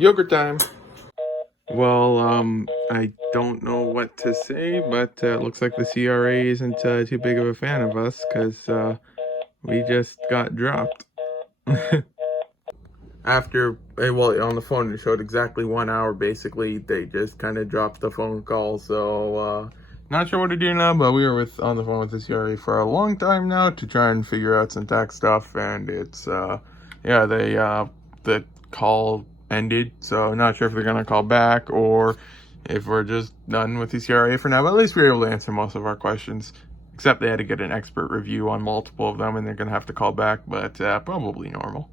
Yogurt time. Well, I don't know what to say, but it looks like the CRA isn't too big of a fan of us because we just got dropped. After, well, on the phone, it showed exactly 1 hour. Basically, they just kind of dropped the phone call. So, not sure what to do now, but we were on the phone with the CRA for a long time now to try and figure out some tax stuff, and it's, yeah, the call ended, so not sure if they're gonna call back or if we're just done with the CRA for now, but at least we were able to answer most of our questions, except they had to get an expert review on multiple of them, and they're gonna have to call back, but probably normal.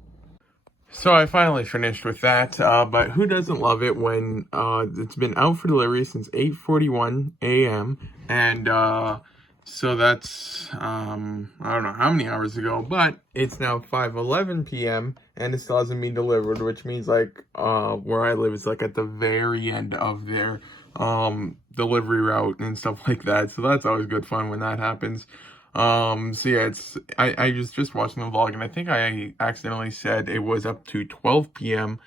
So I finally finished with that, but who doesn't love it when it's been out for delivery since 8:41 a.m. and so that's I don't know how many hours ago, but it's now 5:11 p.m. and it still hasn't been delivered, which means like where I live is like at the very end of their delivery route and stuff like that. So that's always good fun when that happens. So yeah, I was just watching the vlog and I think I accidentally said it was up to 12 p.m.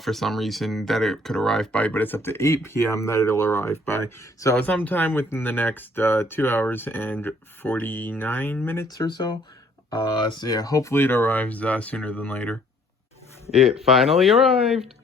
For some reason that it could arrive by, but it's up to 8 p.m. that it'll arrive by. So sometime within the next 2 hours and 49 minutes or so. So yeah, hopefully it arrives sooner than later. It finally arrived.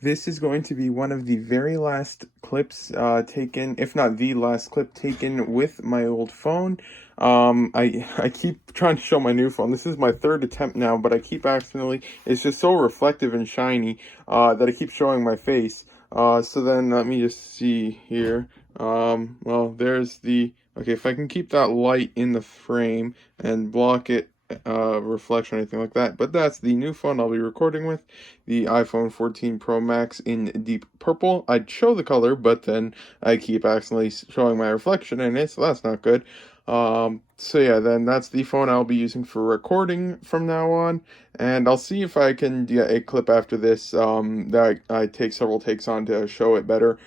This is going to be one of the very last clips taken, if not the last clip taken with my old phone. I keep trying to show my new phone. This is my third attempt now, but I keep accidentally, it's just so reflective and shiny that I keep showing my face. So then let me just see here. Well, there's the, okay, if I can keep that light in the frame and block it, reflection or anything like that, but that's the new phone I'll be recording with, the iPhone 14 Pro Max in deep purple. I'd show the color, but then I keep accidentally showing my reflection in it, so that's not good. So yeah, then that's the phone I'll be using for recording from now on, and I'll see if I can get a clip after this that I take several takes on to show it better.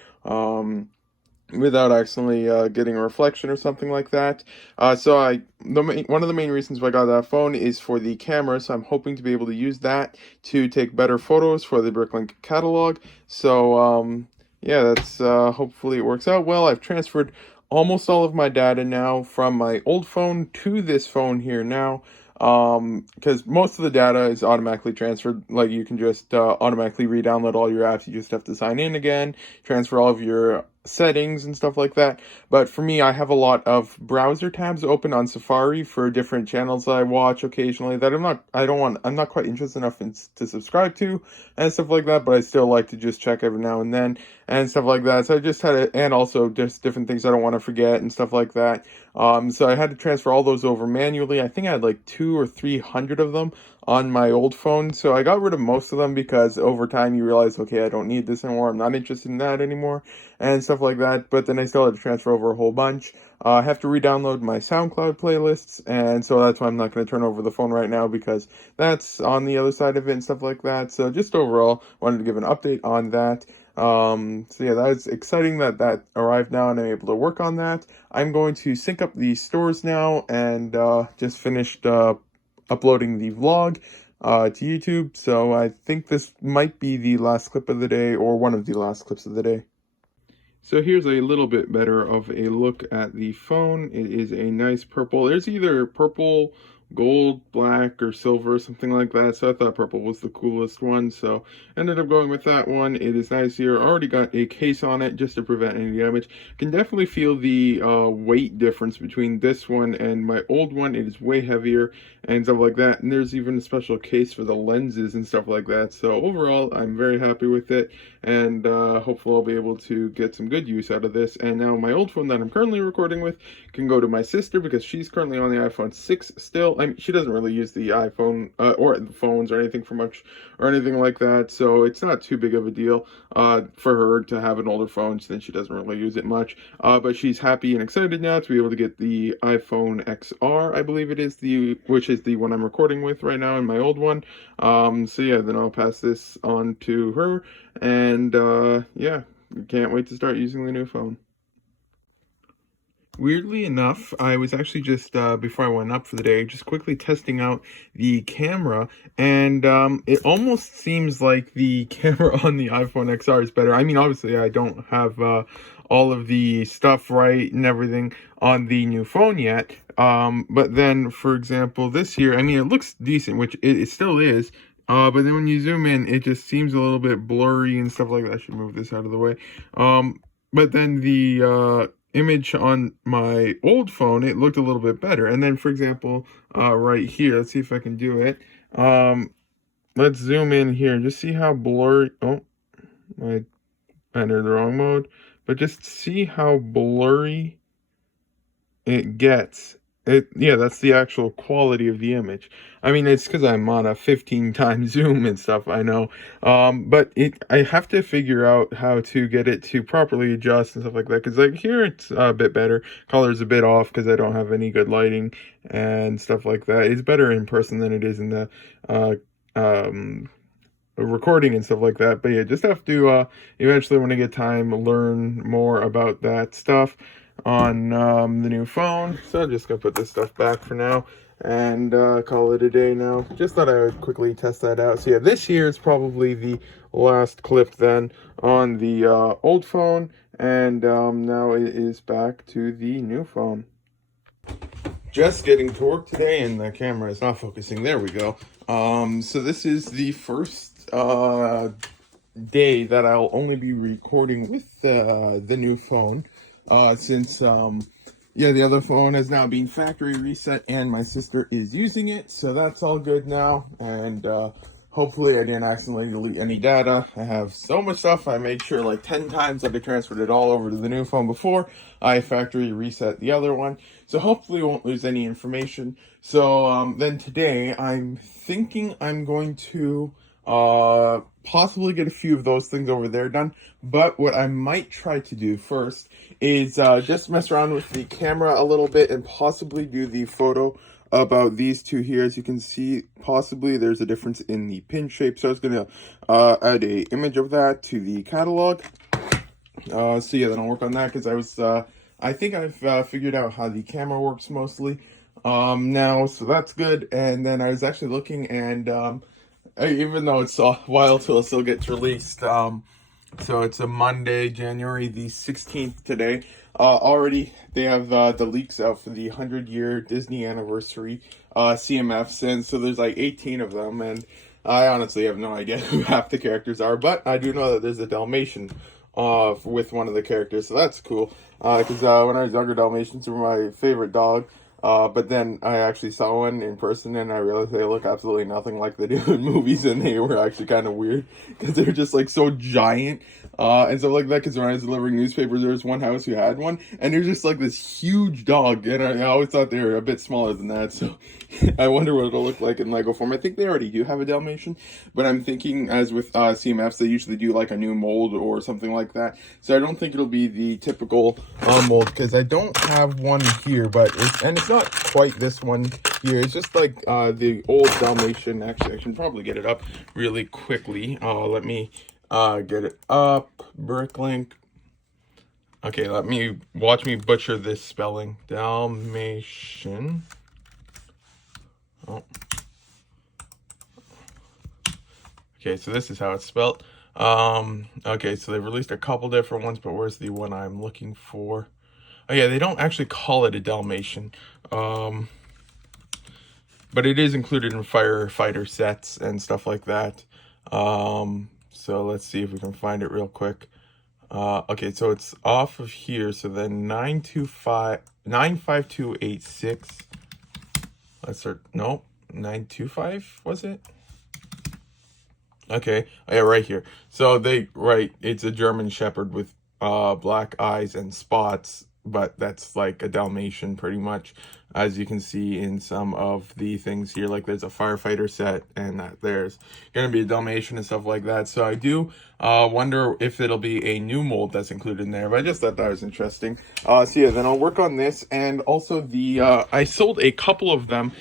Without accidentally getting a reflection or something like that. One of the main reasons why I got that phone is for the camera, so I'm hoping to be able to use that to take better photos for the Bricklink catalog. So yeah, that's hopefully it works out well. I've transferred almost all of my data now from my old phone to this phone here now. Because most of the data is automatically transferred, like you can just automatically re-download all your apps. You just have to sign in again, transfer all of your settings and stuff like that. But for me, I have a lot of browser tabs open on Safari for different channels that I watch occasionally that I'm not quite interested enough to subscribe to and stuff like that, but I still like to just check every now and then and stuff like that. So I just had and also just different things I don't want to forget and stuff like that. So I had to transfer all those over manually. I think I had like 200 or 300 of them on my old phone. So I got rid of most of them because over time you realize, okay, I don't need this anymore. I'm not interested in that anymore and stuff like that. But then I still had to transfer over a whole bunch. I have to re-download my SoundCloud playlists, and so that's why I'm not going to turn over the phone right now because that's on the other side of it and stuff like that. So just overall, wanted to give an update on that. So yeah, that is exciting that that arrived now and I'm able to work on that. I'm going to sync up the stores now and just finished uploading the vlog to YouTube. So I think this might be the last clip of the day or one of the last clips of the day. So here's a little bit better of a look at the phone. It is a nice purple. There's either purple, gold, black, or silver, something like that. So I thought purple was the coolest one. So ended up going with that one. It is nice here. Already got a case on it just to prevent any damage. Can definitely feel the weight difference between this one and my old one. It is way heavier and stuff like that. And there's even a special case for the lenses and stuff like that. So overall, I'm very happy with it. And hopefully I'll be able to get some good use out of this. And now my old phone that I'm currently recording with can go to my sister because she's currently on the iPhone 6 still. I mean, she doesn't really use the iPhone or the phones or anything for much or anything like that. So it's not too big of a deal for her to have an older phone since she doesn't really use it much. But she's happy and excited now to be able to get the iPhone XR, I believe it is, which is the one I'm recording with right now in my old one. So yeah, then I'll pass this on to her. And yeah, can't wait to start using the new phone. Weirdly enough, I was actually just before I went up for the day, just quickly testing out the camera, and it almost seems like the camera on the iPhone XR is better. I mean, obviously, I don't have all of the stuff right and everything on the new phone yet. But then, for example, this here, I mean, it looks decent, which it still is. But then when you zoom in, it just seems a little bit blurry and stuff like that. I should move this out of the way. But then the image on my old phone, it looked a little bit better. And then, for example, right here, let's see if I can do it. Let's zoom in here and just see how blurry. Oh, I entered the wrong mode. But just see how blurry it gets. Yeah, that's the actual quality of the image. I mean, it's because I'm on a 15 times zoom and stuff, I know. But I have to figure out how to get it to properly adjust and stuff like that. Because like here, it's a bit better. Color's a bit off because I don't have any good lighting and stuff like that. It's better in person than it is in the recording and stuff like that. But yeah, just have to eventually, when I get time, learn more about that stuff on the new phone. So I'm just gonna put this stuff back for now and call it a day now. Just thought I would quickly test that out. So yeah, this here is probably the last clip then on the old phone, and now it is back to the new phone. Just getting to work today, and the camera is not focusing. There we go. So this is the first day that I'll only be recording with the new phone. Since yeah, the other phone has now been factory reset and my sister is using it, so that's all good now. And hopefully I didn't accidentally delete any data. I have so much stuff, I made sure like 10 times that I transferred it all over to the new phone before I factory reset the other one, so hopefully I won't lose any information. So then today I'm thinking I'm going to possibly get a few of those things over there done. But what I might try to do first is just mess around with the camera a little bit and possibly do the photo about these two here. As you can see, possibly there's a difference in the pin shape, so I was gonna add a image of that to the catalog. So yeah, then I'll work on that, because I think I've figured out how the camera works mostly now, so that's good. And then I was actually looking, and even though it's a while till it still gets released, so it's a Monday, January the 16th today. Already they have the leaks out for the 100-year Disney anniversary CMFs, and so there's like 18 of them, and I honestly have no idea who half the characters are, but I do know that there's a Dalmatian with one of the characters, so that's cool. Because when I was younger, Dalmatians were my favorite dog. But then I actually saw one in person, and I realized they look absolutely nothing like they do in movies, and they were actually kind of weird because they were just like so giant and stuff like that. Because when I was delivering newspapers, there was one house who had one, and they're just like this huge dog, and I always thought they were a bit smaller than that. So I wonder what it'll look like in Lego form. I think they already do have a Dalmatian, but I'm thinking, as with CMFs, they usually do like a new mold or something like that. So I don't think it'll be the typical mold, because I don't have one here, but it's not quite this one here. It's just like the old Dalmatian. Actually, I can probably get it up really quickly. Let me get it up. Bricklink. Okay, watch me butcher this spelling. Dalmatian. Oh. Okay, so this is how it's spelled. Okay, so they've released a couple different ones, but where's the one I'm looking for? Oh yeah, they don't actually call it a Dalmatian. But it is included in firefighter sets and stuff like that. So let's see if we can find it real quick. Okay, so it's off of here. So then 95286. Let's start. No, 925 was it? Okay, yeah, right here. So it's a German Shepherd with black eyes and spots, but that's like a Dalmatian pretty much, as you can see in some of the things here. Like there's a firefighter set, and there's gonna be a Dalmatian and stuff like that. So I do wonder if it'll be a new mold that's included in there, but I just thought that was interesting. So yeah, then I'll work on this, and also the I sold a couple of them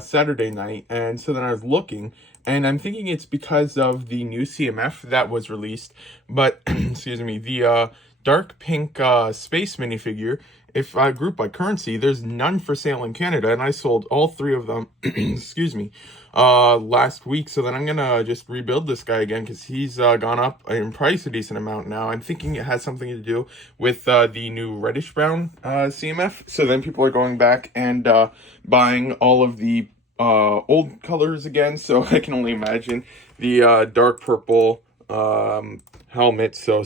Saturday night, and so then I was looking, and I'm thinking it's because of the new CMF that was released, but excuse me, the dark pink space minifigure. If I group by currency, there's none for sale in Canada, and I sold all 3 of them, excuse me, last week. So then I'm gonna just rebuild this guy again because he's gone up in price a decent amount now. I'm thinking it has something to do with the new reddish brown CMF. So then people are going back and buying all of the old colors again. So I can only imagine the dark purple helmet. So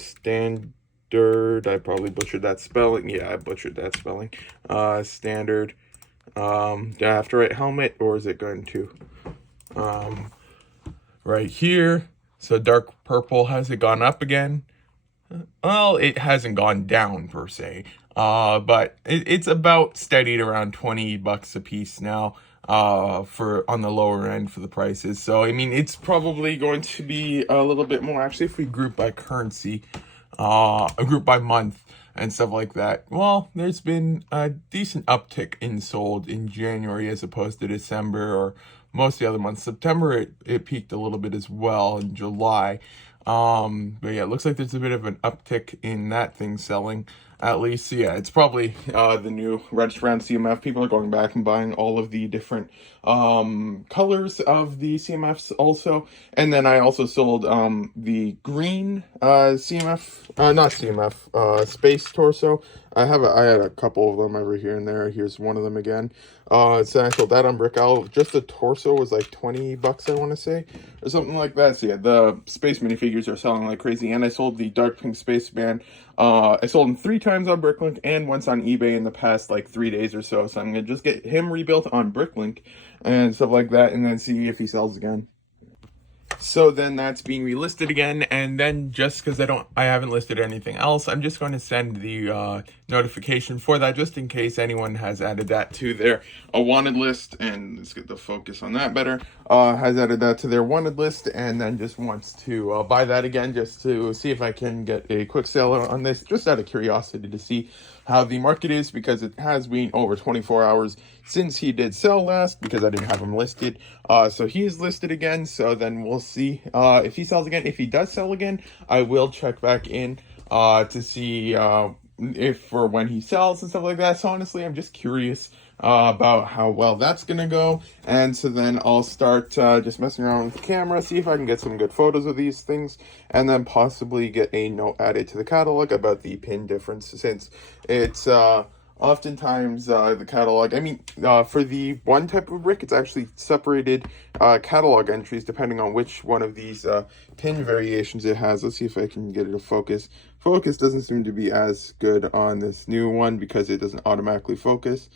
I probably butchered that spelling. Yeah, I butchered that spelling. Standard. Do I have to write helmet, or is it going to right here? So dark purple, has it gone up again? Well, it hasn't gone down per se, but it's about steadied around $20 a piece now, for on the lower end for the prices. So I mean, it's probably going to be a little bit more. Actually, if we group by currency, a group by month and stuff like that, well, there's been a decent uptick in sold in January as opposed to December or most of the other months. September, it peaked a little bit as well in July. But yeah, it looks like there's a bit of an uptick in that thing selling, at least. So yeah, it's probably the new reddish brown CMF. People are going back and buying all of the different colors of the CMFs also. And then I also sold the green CMF, not CMF, space torso. I had a couple of them over here and there. Here's one of them again. So I sold that on Brickowl. Just the torso was like $20, I want to say, or something like that. So yeah, the space minifigures are selling like crazy. And I sold the dark pink spaceman. I sold him 3 times on Bricklink and once on eBay in the past like 3 days or so. So I'm gonna just get him rebuilt on Bricklink and stuff like that, and then see if he sells again. So then that's being relisted again, and then just because I haven't listed anything else, I'm just going to send the notification for that just in case anyone has added that to their wanted list. And let's get the focus on that better. Has added that to their wanted list and then just wants to buy that again just to see if I can get a quick sale on this, just out of curiosity to see how the market is, because it has been over 24 hours since he did sell last, because I didn't have him listed. So he is listed again, so then we'll see if he sells again. If he does sell again, I will check back in to see if or when he sells and stuff like that. So honestly, I'm just curious about how well that's gonna go, and so then I'll start just messing around with the camera, see if I can get some good photos of these things, and then possibly get a note added to the catalog about the pin difference, since it's oftentimes the catalog, I mean, for the one type of brick, it's actually separated catalog entries depending on which one of these pin variations it has. Let's see if I can get it to focus. Focus doesn't seem to be as good on this new one because it doesn't automatically focus.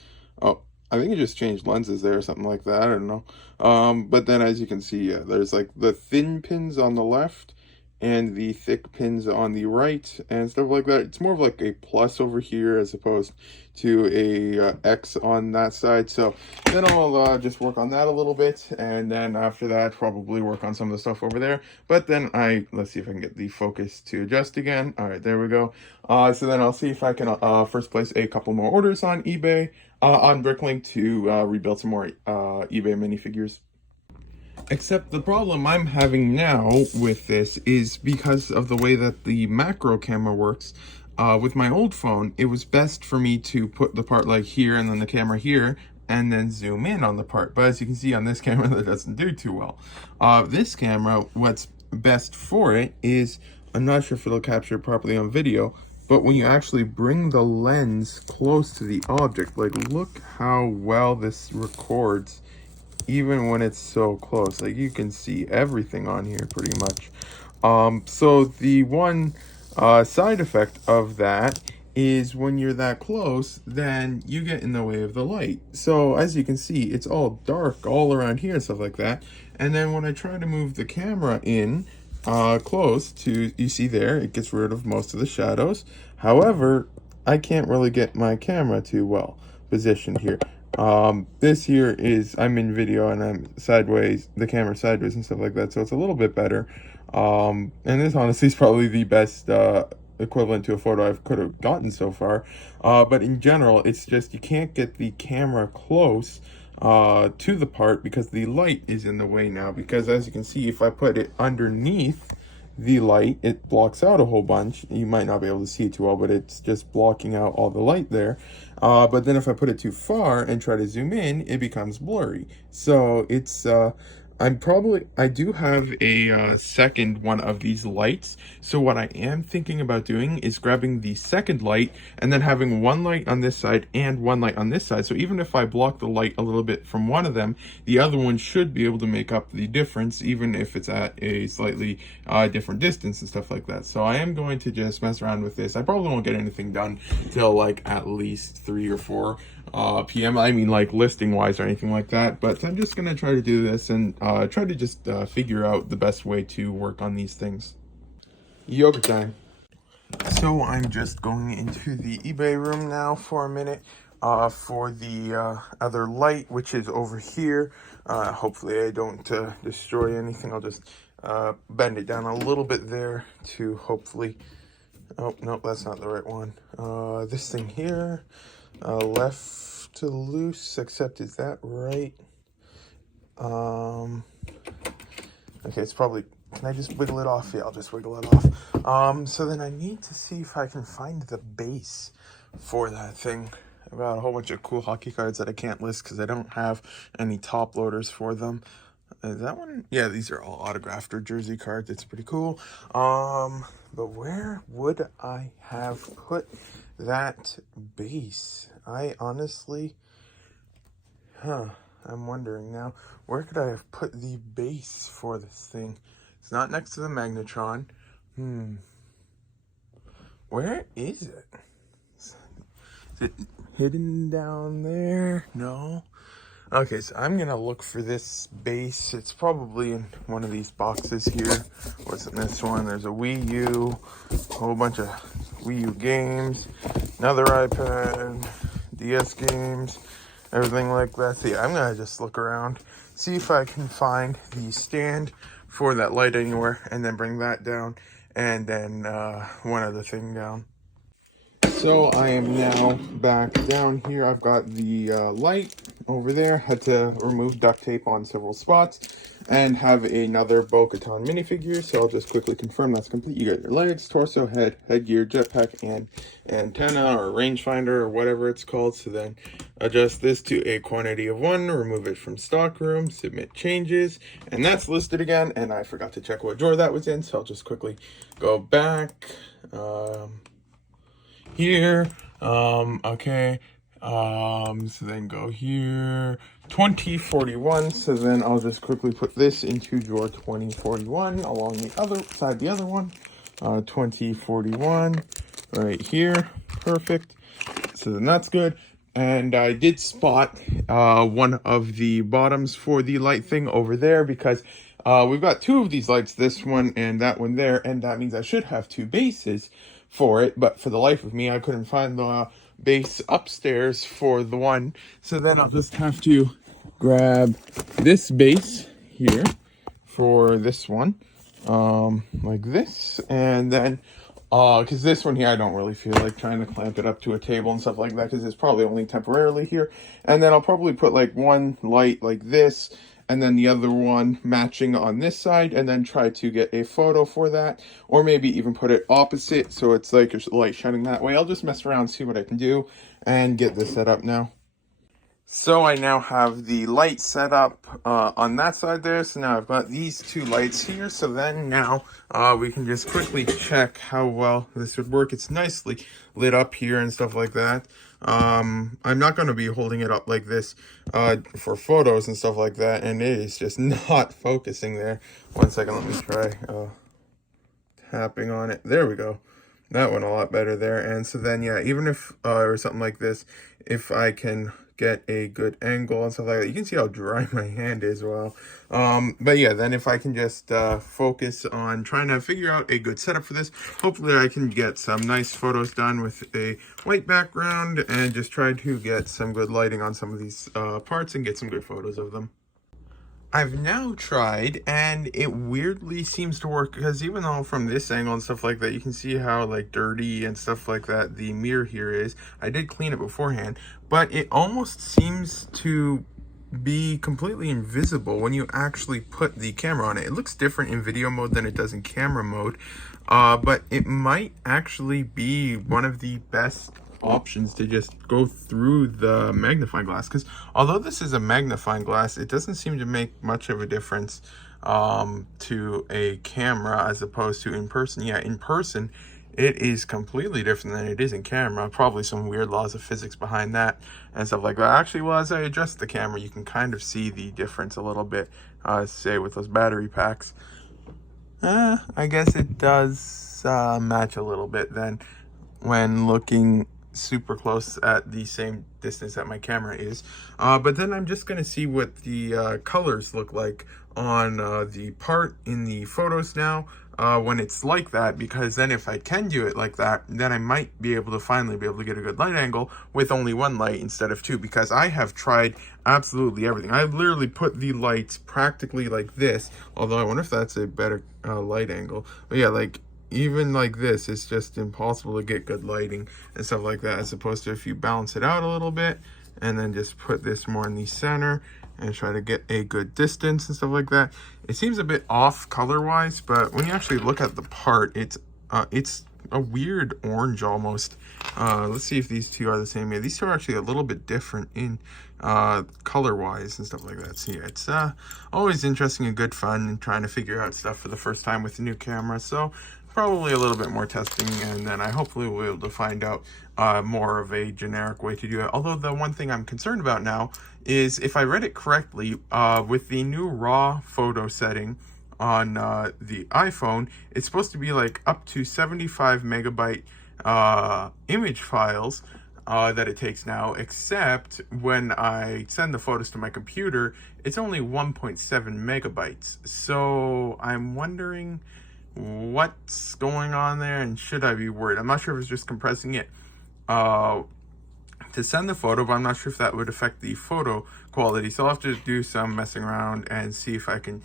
Oh, I think it just changed lenses there or something like that. I don't know. But then as you can see, yeah, there's like the thin pins on the left and the thick pins on the right and stuff like that. It's more of like a plus over here as opposed to a X on that side. So then I'll just work on that a little bit, and then after that probably work on some of the stuff over there. But then let's see if I can get the focus to adjust again. All right, there we go. So then I'll see if I can first place a couple more orders on eBay, on Bricklink, to rebuild some more eBay minifigures. Except the problem I'm having now with this is because of the way that the macro camera works. With my old phone, it was best for me to put the part like here and then the camera here and then zoom in on the part. But as you can see on this camera, that doesn't do too well. This camera, what's best for it is, I'm not sure if it'll capture properly on video, but when you actually bring the lens close to the object, like look how well this records even when it's so close. Like you can see everything on here pretty much. So the one side effect of that is when you're that close, then you get in the way of the light. So as you can see, it's all dark all around here and stuff like that. And then when I try to move the camera in close to, you see there, it gets rid of most of the shadows. However, I can't really get my camera too well positioned here. This here is, I'm in video and I'm sideways, the camera sideways and stuff like that, so it's a little bit better. And this honestly is probably the best equivalent to a photo I could have gotten so far. But in general, it's just you can't get the camera close to the part because the light is in the way now. Because as you can see, if I put it underneath the light, it blocks out a whole bunch. You might not be able to see it too well, but it's just blocking out all the light there. But then if I put it too far and try to zoom in, it becomes blurry. So it's I do have a second one of these lights. So what I am thinking about doing is grabbing the second light and then having one light on this side and one light on this side. So even if I block the light a little bit from one of them, the other one should be able to make up the difference, even if it's at a slightly different distance and stuff like that. So I am going to just mess around with this. I probably won't get anything done till like at least 3 or 4 p.m. I mean, like listing wise or anything like that, but I'm just gonna try to do this and try to just figure out the best way to work on these things. Yoga time. So I'm just going into the eBay room now for a minute for the other light, which is over here. Hopefully I don't destroy anything. I'll just bend it down a little bit there to hopefully, oh no, that's not the right one. This thing here, left to loose, except is that right? Okay, it's probably, can I just wiggle it off? Yeah, I'll just wiggle it off. So then I need to see if I can find the base for that thing. I've got a whole bunch of cool hockey cards that I can't list because I don't have any top loaders for them. Is that one? Yeah, these are all autographed or jersey cards. It's pretty cool. But where would I have put that base? I honestly, I'm wondering now, where could I have put the base for this thing? It's not next to the Magnetron. Where is it? Is it hidden down there? No. Okay, so I'm gonna look for this base. It's probably in one of these boxes here. What's in this one? There's a Wii U, a whole bunch of Wii U games, another iPad, DS games, everything like that. So yeah, I'm gonna just look around, see if I can find the stand for that light anywhere, and then bring that down, and then one other thing down. So I am now back down here. I've got the light over there. Had to remove duct tape on several spots and have another Bo-Katan minifigure. So I'll just quickly confirm that's complete. You got your legs, torso, head, headgear, jetpack, and antenna or rangefinder or whatever it's called. So then adjust this to a quantity of 1, remove it from stock room, submit changes, and that's listed again. And I forgot to check what drawer that was in, so I'll just quickly go back. Here, okay, so then go here, 2041, so then I'll just quickly put this into drawer 2041 along the other side, the other one, 2041, right here, perfect, so then that's good. And I did spot one of the bottoms for the light thing over there because we've got 2 of these lights, this one and that one there, and that means I should have 2 bases for it, but for the life of me I couldn't find the base upstairs for the one, so then I'll just have to grab this base here for this one, like this, and then because this one here I don't really feel like trying to clamp it up to a table and stuff like that because it's probably only temporarily here, and then I'll probably put like one light like this and then the other one matching on this side, and then try to get a photo for that, or maybe even put it opposite so it's like a light shining that way. I'll just mess around, see what I can do, and get this set up now. So I now have the light set up on that side there. So now I've got these 2 lights here. So then now we can just quickly check how well this would work. It's nicely lit up here and stuff like that. I'm not going to be holding it up like this for photos and stuff like that. And it is just not focusing there. One second, let me try tapping on it. There we go. That went a lot better there. And so then, yeah, even if, or something like this, if I can get a good angle and stuff like that, you can see how dry my hand is. Well, but yeah, then if I can just focus on trying to figure out a good setup for this, hopefully I can get some nice photos done with a white background and just try to get some good lighting on some of these parts and get some good photos of them. I've now tried, and it weirdly seems to work, because even though from this angle and stuff like that, you can see how like dirty and stuff like that the mirror here is. I did clean it beforehand, but it almost seems to be completely invisible when you actually put the camera on it. It looks different in video mode than it does in camera mode, but it might actually be one of the best options to just go through the magnifying glass, because although this is a magnifying glass, it doesn't seem to make much of a difference to a camera as opposed to in person. Yeah, in person it is completely different than it is in camera. Probably some weird laws of physics behind that and stuff like that. Actually, well, as I adjust the camera, you can kind of see the difference a little bit, say with those battery packs. I guess it does match a little bit then when looking super close at the same distance that my camera is. But then I'm just going to see what the colors look like on the part in the photos now when it's like that, because then if I can do it like that, then I might be able to finally be able to get a good light angle with only one light instead of two, because I have tried absolutely everything. I've literally put the lights practically like this, although I wonder if that's a better light angle. But yeah, like even like this, it's just impossible to get good lighting and stuff like that, as opposed to if you balance it out a little bit and then just put this more in the center and try to get a good distance and stuff like that. It seems a bit off color wise, but when you actually look at the part, it's a weird orange almost. Let's see if these two are the same. Yeah, these two are actually a little bit different in color wise and stuff like that. So yeah, it's always interesting and good fun and trying to figure out stuff for the first time with a new camera. So probably a little bit more testing, and then I hopefully will be able to find out more of a generic way to do it. Although the one thing I'm concerned about now is, if I read it correctly, with the new RAW photo setting on the iPhone, it's supposed to be like up to 75 megabyte image files that it takes now, except when I send the photos to my computer, it's only 1.7 megabytes. So I'm wondering what's going on there, and should I be worried? I'm not sure if it's just compressing it to send the photo, but I'm not sure if that would affect the photo quality. So I'll have to do some messing around and see if I can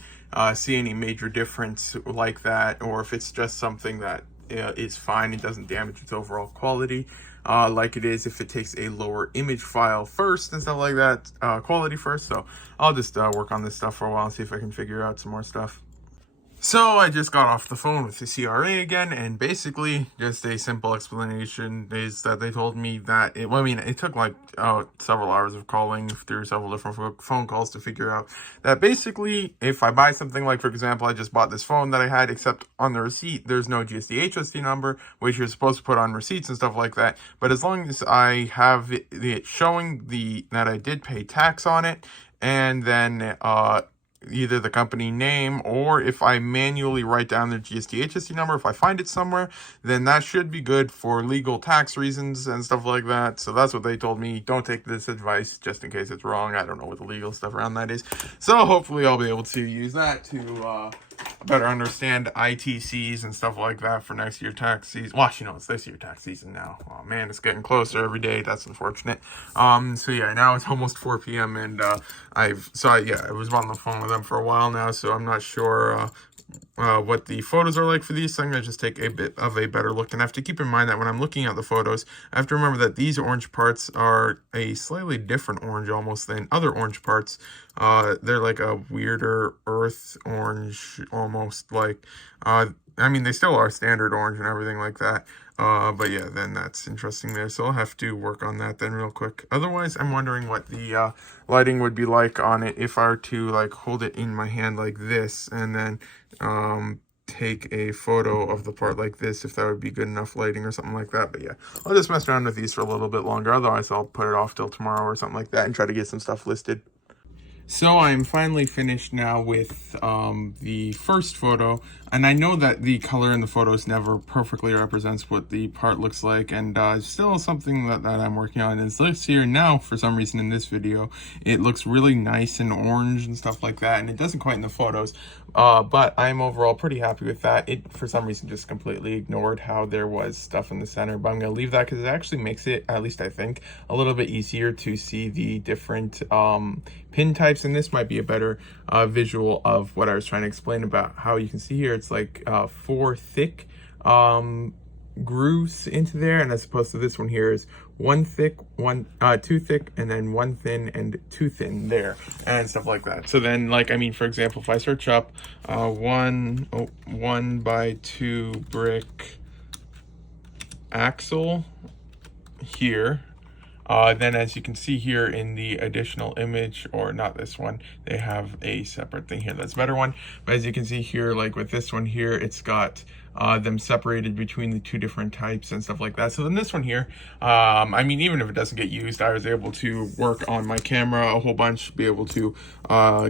see any major difference like that, or if it's just something that is fine, it doesn't damage its overall quality like it is if it takes a lower image file first and stuff like that, quality first. So I'll just work on this stuff for a while and see if I can figure out some more stuff. So I just got off the phone with the CRA again, and basically just a simple explanation is that they told me that it took like several hours of calling through several different phone calls to figure out that basically if I buy something, like for example, I just bought this phone that I had, except on the receipt there's no GSD HSD number, which you're supposed to put on receipts and stuff like that. But as long as I have it showing that I did pay tax on it, and then either the company name, or if I manually write down their GST HST number, if I find it somewhere, then that should be good for legal tax reasons and stuff like that. So that's what they told me. Don't take this advice just in case it's wrong. I don't know what the legal stuff around that is. So hopefully I'll be able to use that to better understand ITCs and stuff like that for next year tax season. Well, it's this year tax season now. Oh man, it's getting closer every day. That's unfortunate. So yeah, now it's almost 4 p.m. and I was on the phone with them for a while now, so I'm not sure what the photos are like for these. So I'm going to just take a bit of a better look. And I have to keep in mind that when I'm looking at the photos, I have to remember that these orange parts are a slightly different orange almost than other orange parts. They're like a weirder earth orange, almost like, they still are standard orange and everything like that. But yeah, then that's interesting there. So I'll have to work on that then real quick. Otherwise, I'm wondering what the lighting would be like on it if I were to like hold it in my hand like this and then take a photo of the part like this, if that would be good enough lighting or something like that. But yeah, I'll just mess around with these for a little bit longer. Otherwise, I'll put it off till tomorrow or something like that and try to get some stuff listed. So I'm finally finished now with the first photo, and I know that the color in the photos never perfectly represents what the part looks like, and still something that I'm working on is this here now. For some reason in this video it looks really nice and orange and stuff like that, and it doesn't quite in the photos, but I'm overall pretty happy with that. It for some reason just completely ignored how there was stuff in the center, but I'm going to leave that because it actually makes it, at least I think, a little bit easier to see the different pin types. And this might be a better visual of what I was trying to explain about how you can see here. It's like 4 thick grooves into there, and as opposed to this one here is one thick, two thick, and then one thin and two thin there, and stuff like that. So then, like, I mean, for example, if I search up 1x2 brick axle here, then as you can see here in the additional image, or not this one, they have a separate thing here that's a better one. But as you can see here, like with this one here, it's got them separated between the two different types and stuff like that. So then this one here, I mean, even if it doesn't get used, I was able to work on my camera a whole bunch, be able to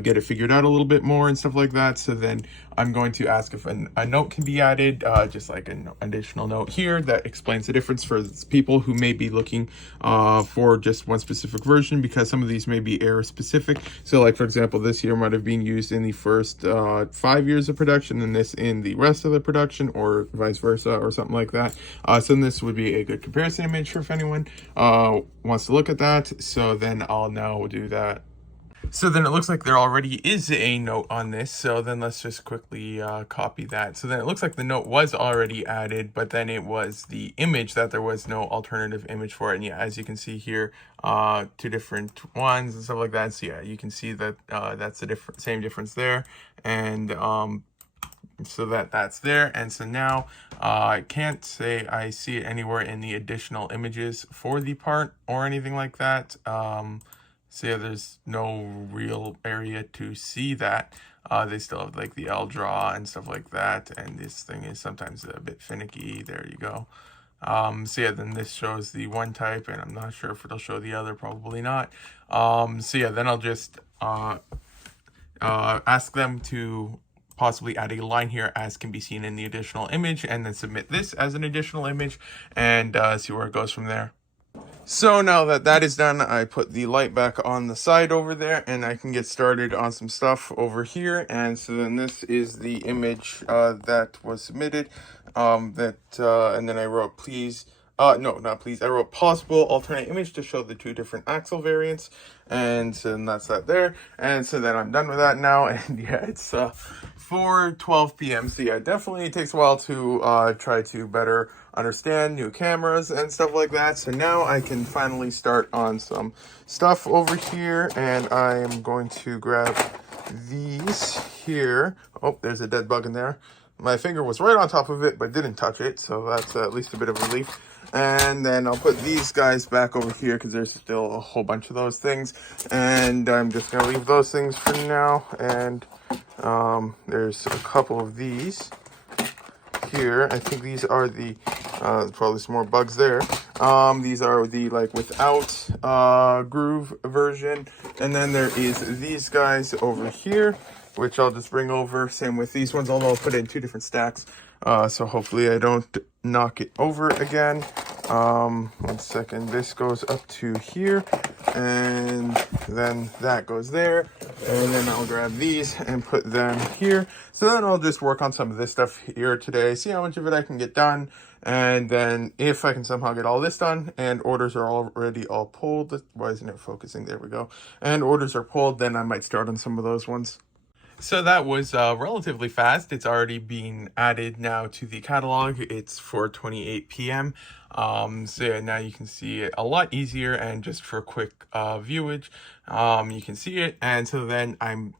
get it figured out a little bit more and stuff like that. So then I'm going to ask if a note can be added, just like an additional note here that explains the difference for people who may be looking for just one specific version, because some of these may be error specific. So like, for example, this here might have been used in the first 5 years of production and this in the rest of the production, or vice versa, or something like that. So this would be a good comparison image for if anyone wants to look at that. So then I'll now do that. So then it looks like there already is a note on this. So then let's just quickly copy that. So then it looks like the note was already added, but then it was the image that there was no alternative image for it. And yeah, as you can see here, two different ones and stuff like that. So yeah, you can see that that's the same difference there. And so that's there. And so now I can't say I see it anywhere in the additional images for the part or anything like that. So yeah, there's no real area to see that. They still have like the L draw and stuff like that, and this thing is sometimes a bit finicky. There you go. So yeah, then this shows the one type, and I'm not sure if it'll show the other, probably not. So yeah, then I'll just ask them to possibly add a line here as can be seen in the additional image, and then submit this as an additional image, and see where it goes from there. So now that that is done, I put the light back on the side over there, and I can get started on some stuff over here. And so then this is the image that was submitted, and then I wrote please, no, not please, I wrote possible alternate image to show the two different axle variants. And so then that's that there. And so then I'm done with that now. And yeah, it's 4:12 p.m. So yeah, definitely it takes a while to try to better understand new cameras and stuff like that. So now I can finally start on some stuff over here, and I am going to grab these here. Oh, there's a dead bug in there. My finger was right on top of it, but didn't touch it, so that's at least a bit of relief. And then I'll put these guys back over here because there's still a whole bunch of those things, and I'm just gonna leave those things for now. And there's a couple of these here. I think these are the probably some more bugs there. These are the like without groove version, and then there is these guys over here, which I'll just bring over. Same with these ones, although I'll put it in two different stacks, so hopefully I don't knock it over again. 1 second, this goes up to here, and then that goes there, and then I'll grab these and put them here. So then I'll just work on some of this stuff here today, see how much of it I can get done, and then if I can somehow get all this done, and orders are already all pulled. Why isn't it focusing? There we go. And orders are pulled, then I might start on some of those ones. So that was relatively fast. It's already being added now to the catalog. It's 4:28 p.m. So yeah, now you can see it a lot easier, and just for quick viewage, you can see it. And so then I'm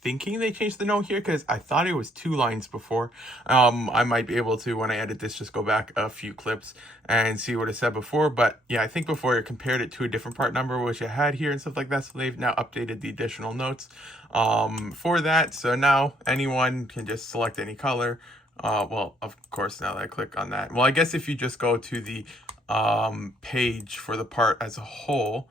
thinking they changed the note here because I thought it was 2 lines before. I might be able to, when I edit this, just go back a few clips and see what it said before. But yeah, I think before it compared it to a different part number, which it had here and stuff like that. So they've now updated the additional notes for that. So now anyone can just select any color. Well, of course, now that I click on that. Well, I guess if you just go to the page for the part as a whole,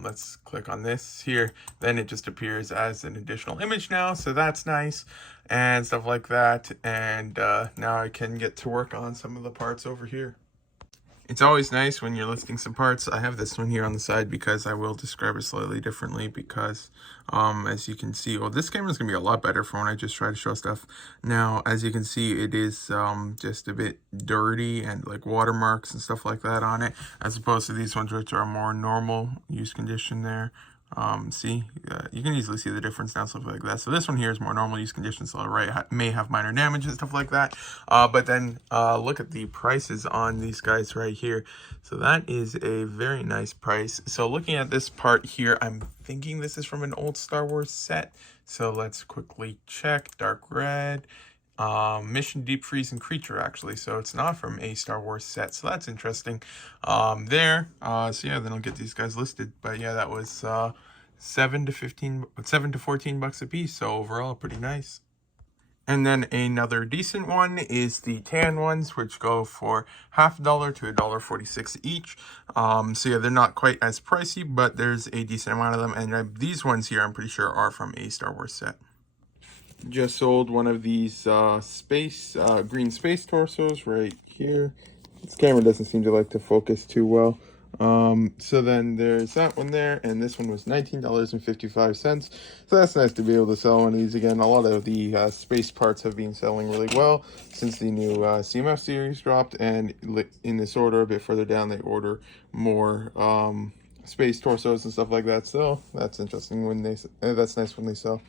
let's click on this here, then it just appears as an additional image now, so that's nice and stuff like that. And now I can get to work on some of the parts over here. It's always nice when you're listing some parts. I have this one here on the side because I will describe it slightly differently, because as you can see, well, this camera is going to be a lot better for when I just try to show stuff. Now, as you can see, it is just a bit dirty and like watermarks and stuff like that on it, as opposed to these ones which are more normal use condition there. See, you can easily see the difference now, stuff like that. So this one here is more normal use conditions, so may have minor damage and stuff like that. But then look at the prices on these guys right here. So that is a very nice price. So looking at this part here, I'm thinking this is from an old Star Wars set. So let's quickly check. Dark red. Mission, deep freeze, and creature, actually, so it's not from a Star Wars set, so that's interesting. So yeah, then I'll get these guys listed. But yeah, that was 7 to 14 bucks a piece, so overall pretty nice. And then another decent one is the tan ones, which go for $1 to $1.46 each. So yeah, they're not quite as pricey, but there's a decent amount of them. And these ones here, I'm pretty sure, are from a Star Wars set. Just sold one of these green space torsos right here. This camera doesn't seem to like to focus too well. So then there's that one there, and this one was $19.55. So that's nice to be able to sell one of these again. A lot of the space parts have been selling really well since the new CMF series dropped, and in this order a bit further down they order more space torsos and stuff like that. So that's interesting when that's nice when they sell.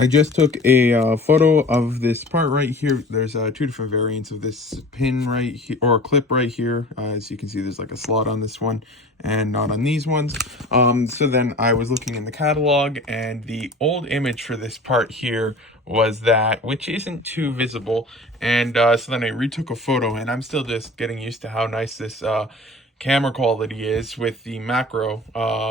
I just took a photo of this part right here. There's two different variants of this pin right here, or clip right here. As you can see, there's like a slot on this one and not on these ones. So then I was looking in the catalog, and the old image for this part here was that, which isn't too visible. And so then I retook a photo, and I'm still just getting used to how nice this camera quality is with the macro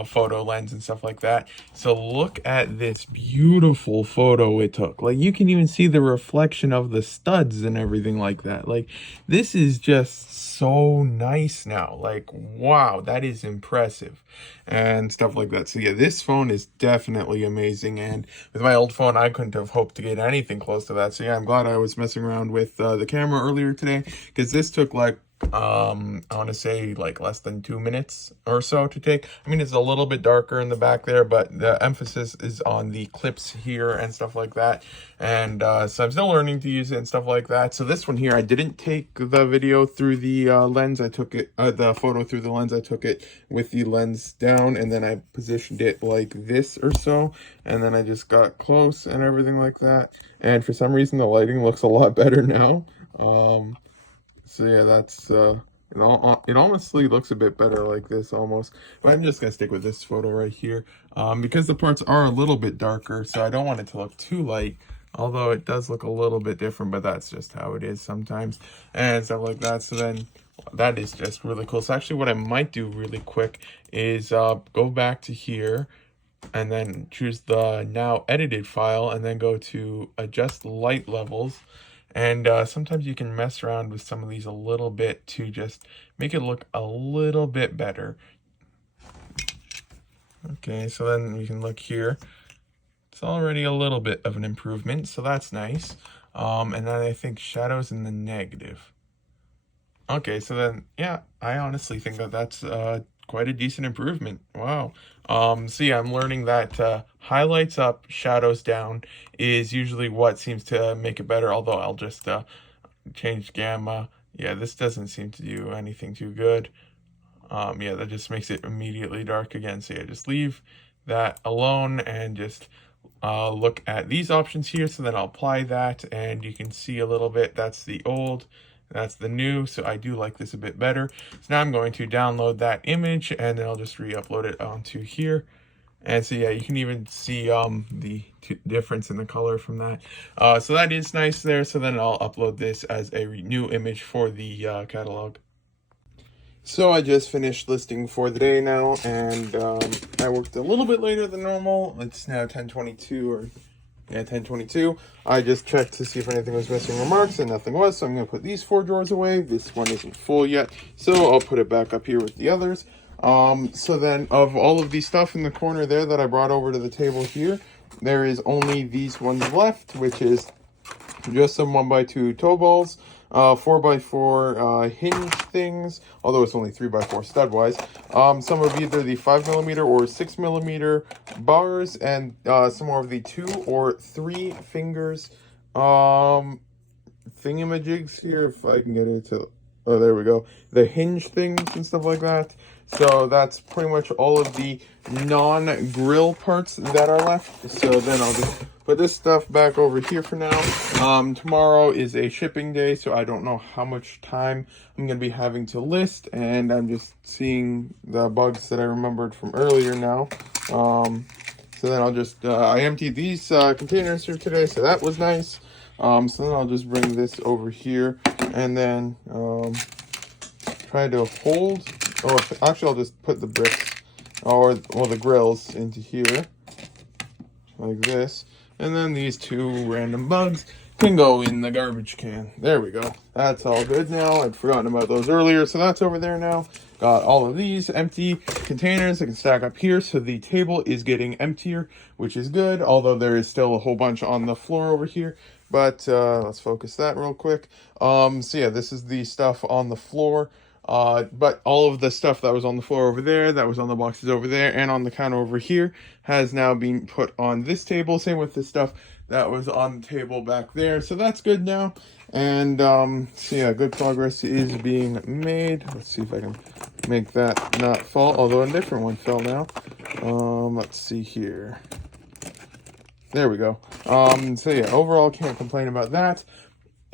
photo lens and stuff like that. So look at this beautiful photo it took. Like, you can even see the reflection of the studs and everything like that. Like, this is just so nice now. Like, wow, that is impressive and stuff like that. So yeah, this phone is definitely amazing, and with my old phone I couldn't have hoped to get anything close to that. So yeah, I'm glad I was messing around with the camera earlier today, because this took like I want to say like less than 2 minutes or so to take. I mean, it's a little bit darker in the back there, but the emphasis is on the clips here and stuff like that. And so I'm still learning to use it and stuff like that. So this one here, I didn't take the video through the lens. I took it, the photo through the lens. I took it with the lens down, and then I positioned it like this or so, and then I just got close and everything like that. And for some reason, the lighting looks a lot better now. So yeah, that's it honestly looks a bit better like this almost. But I'm just gonna stick with this photo right here, because the parts are a little bit darker, so I don't want it to look too light. Although it does look a little bit different, but that's just how it is sometimes and stuff like that. So then that is just really cool. So actually what I might do really quick is go back to here and then choose the now edited file, and then go to adjust light levels. And sometimes you can mess around with some of these a little bit to just make it look a little bit better. Okay, so then you can look here. It's already a little bit of an improvement, so that's nice. And then I think shadows in the negative. Okay, so then, yeah, I honestly think that that's quite a decent improvement. Wow. So yeah, I'm learning that highlights up, shadows down is usually what seems to make it better, although I'll just change gamma. Yeah, this doesn't seem to do anything too good. Yeah, that just makes it immediately dark again. So yeah, just leave that alone and just look at these options here. So then I'll apply that, and you can see a little bit. That's the old, that's the new. So I do like this a bit better. So now I'm going to download that image, and then I'll just re-upload it onto here. And so yeah, you can even see the difference in the color from that. So that is nice there. So then I'll upload this as a new image for the catalog. So I just finished listing for the day now, and I worked a little bit later than normal. It's now 10:22, or yeah, 10:22. I just checked to see if anything was missing remarks, and nothing was. So I'm gonna put these 4 drawers away. This one isn't full yet, so I'll put it back up here with the others. So then of all of the stuff in the corner there that I brought over to the table here, there is only these ones left, which is just some 1x2 toe balls, 4x4 hinge things, although it's only 3x4 stud wise. Some of either the 5mm or 6mm bars, and some more of the 2 or 3 fingers thingamajigs here, if I can get it to oh, there we go, the hinge things and stuff like that. So that's pretty much all of the non-grill parts that are left. So then I'll just put this stuff back over here for now. Tomorrow is a shipping day, so I don't know how much time I'm going to be having to list, and I'm just seeing the bugs that I remembered from earlier now. So then I'll just, I emptied these containers here today, so that was nice. So then I'll just bring this over here, and then try to hold, or actually I'll just put the bricks, or the grills into here, like this. And then these two random bugs can go in the garbage can. There we go. That's all good now. I'd forgotten about those earlier, so that's over there now. Got all of these empty containers that can stack up here, so the table is getting emptier, which is good, although there is still a whole bunch on the floor over here. But let's focus that real quick. So yeah, this is the stuff on the floor. But all of the stuff that was on the floor over there, that was on the boxes over there, and on the counter over here has now been put on this table. Same with the stuff that was on the table back there. So that's good now. And so yeah, good progress is being made. Let's see if I can make that not fall, although a different one fell now. Let's see here. There we go. So yeah, overall can't complain about that.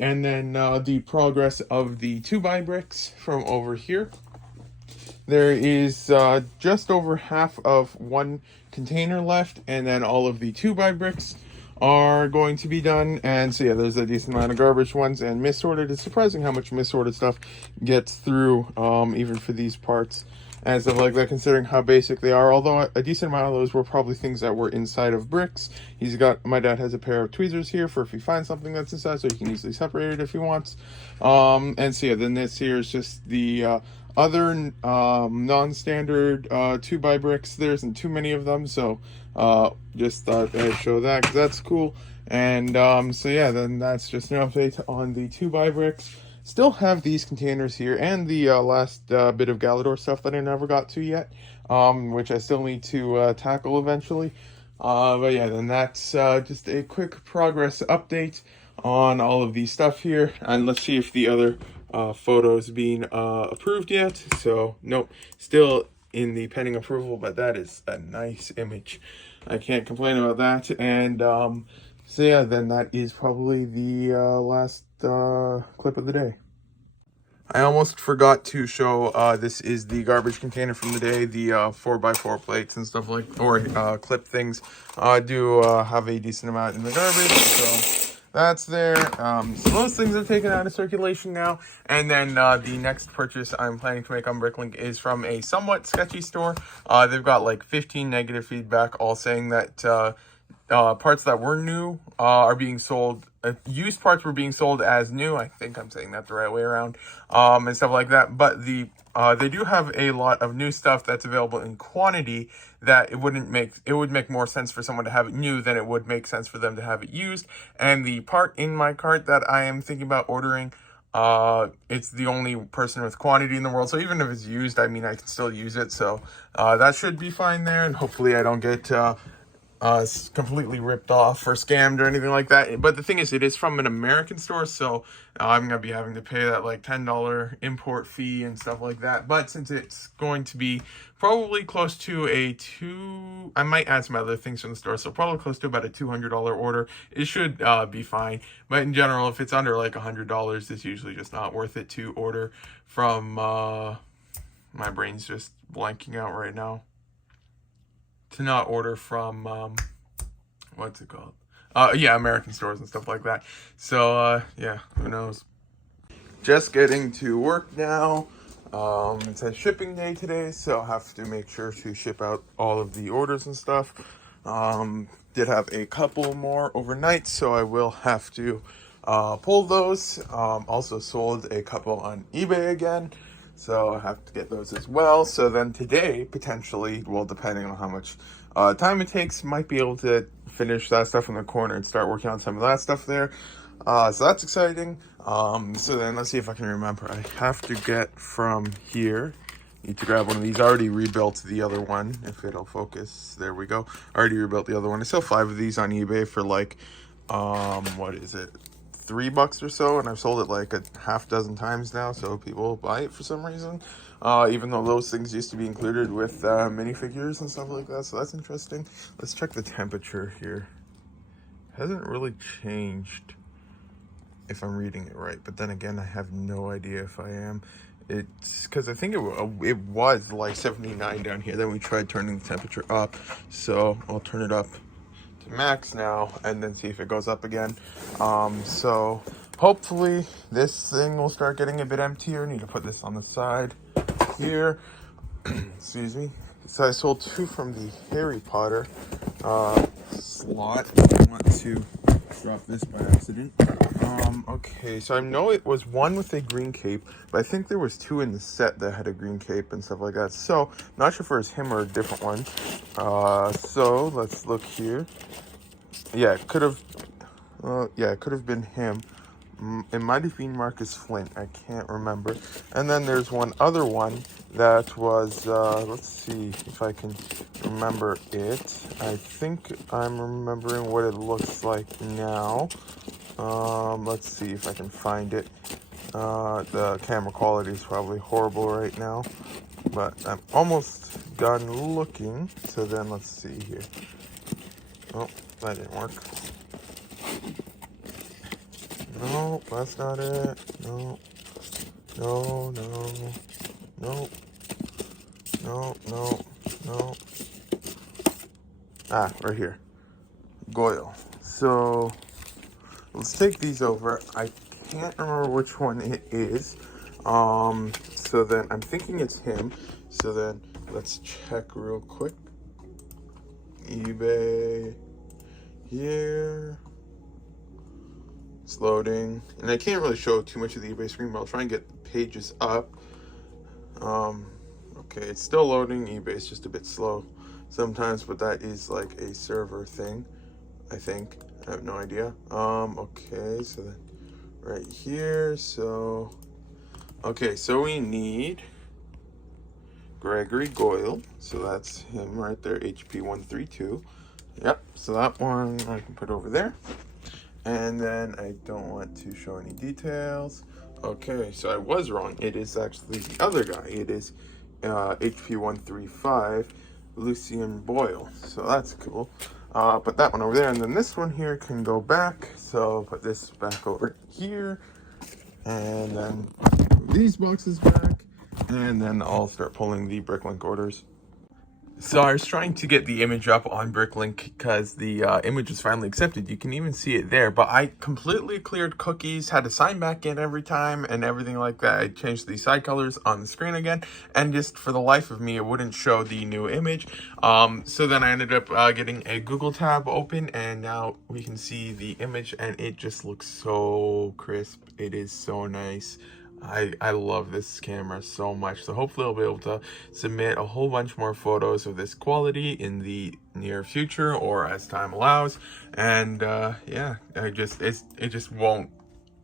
And then the progress of the 2x bricks from over here. There is just over half of one container left, and then all of the 2x bricks are going to be done. And so yeah, there's a decent amount of garbage ones and misordered. It's surprising how much misordered stuff gets through, even for these parts and stuff like that, considering how basic they are. Although a decent amount of those were probably things that were inside of bricks. My dad has a pair of tweezers here for if he finds something that's inside, so he can easily separate it if he wants. And so yeah, then this here is just the other non-standard 2x bricks. There isn't too many of them, so just thought I'd show that because that's cool. And so yeah, then that's just an update on the 2x bricks. Still have these containers here and the last bit of Galador stuff that I never got to yet, which I still need to tackle eventually. But yeah, then that's just a quick progress update on all of the stuff here. And let's see if the other photos being approved yet. So nope, still in the pending approval, but that is a nice image. I can't complain about that. And so yeah, then that is probably the last clip of the day. I almost forgot to show, this is the garbage container from the day, the 4x4 plates and stuff like, or clip things, do have a decent amount in the garbage, so that's there. So those things are taken out of circulation now. And then the next purchase I'm planning to make on Bricklink is from a somewhat sketchy store. They've got like 15 negative feedback, all saying that parts that were new are being sold. Used parts were being sold as new. I think I'm saying that the right way around, and stuff like that. But they do have a lot of new stuff that's available in quantity that it would make more sense for someone to have it new than it would make sense for them to have it used. And the part in my cart that I am thinking about ordering, it's the only person with quantity in the world. So even if it's used, I mean, I can still use it. So that should be fine there. And hopefully I don't get completely ripped off or scammed or anything like that. But the thing is, it is from an American store, so I'm gonna be having to pay that like $10 import fee and stuff like that. But since it's going to be probably close to I might add some other things from the store, so probably close to about a $200 order, it should be fine. But in general, if it's under like $100, it's usually just not worth it to order from my brain's just blanking out right now. To not order from what's it called? Yeah, American stores and stuff like that. So yeah, who knows? Just getting to work now. It's a shipping day today, so I have to make sure to ship out all of the orders and stuff. Did have a couple more overnight, so I will have to pull those. Also sold a couple on eBay again, so I have to get those as well. So then today, potentially, well, depending on how much time it takes, might be able to finish that stuff in the corner and start working on some of that stuff there. So that's exciting. So then let's see if I can remember. I have to get from here. Need to grab one of these. I already rebuilt the other one, if it'll focus. There we go. I already rebuilt the other one. I sell 5 of these on eBay for like, what is it? $3 or so, and I've sold it like a half dozen times now, so people buy it for some reason. Even though those things used to be included with minifigures and stuff like that, so that's interesting. Let's check the temperature here. Hasn't really changed, if I'm reading it right, but then again, I have no idea if I am. It's because I think it was like 79 down here. Then we tried turning the temperature up, so I'll turn it up to max now and then see if it goes up again. So hopefully this thing will start getting a bit emptier. Need to put this on the side here. Excuse me. So I sold 2 from the Harry Potter slot. I want to drop this by accident. Okay, so I know it was one with a green cape, but I think there was 2 in the set that had a green cape and stuff like that. So not sure if it was him or a different one. So let's look here. Yeah, it could have. Yeah, it could have been him. It might have been Marcus Flint. I can't remember. And then there's one other one that was. Let's see if I can remember it. I think I'm remembering what it looks like now. Let's see if I can find it. The camera quality is probably horrible right now, but I'm almost done looking. So then let's see here. Oh, that didn't work. No, that's not it. No. No, no. No. No, no, no. Ah, right here. Goyle. So let's take these over. I can't remember which one it is. So then I'm thinking it's him. So then let's check real quick. eBay here. It's loading. And I can't really show too much of the eBay screen, but I'll try and get the pages up. Okay, it's still loading. eBay's just a bit slow sometimes, but that is like a server thing, I think. I have no idea. Okay, so then right here, so okay, so we need Gregory Goyle, so that's him right there, HP 132. Yep, so that one I can put over there. And then I don't want to show any details. Okay, so I was wrong. It is actually the other guy. It is HP 135, Lucien Boyle. So that's cool. Put that one over there, and then this one here can go back. So put this back over here, and then move these boxes back, and then I'll start pulling the Bricklink orders. So I was trying to get the image up on Bricklink because the image is finally accepted. You can even see it there, but I completely cleared cookies, had to sign back in every time and everything like that. I changed the side colors on the screen again, and just for the life of me, it wouldn't show the new image. So then I ended up getting a Google tab open, and now we can see the image, and it just looks so crisp. It is so nice. I love this camera so much, so hopefully I'll be able to submit a whole bunch more photos of this quality in the near future or as time allows. And yeah, it just won't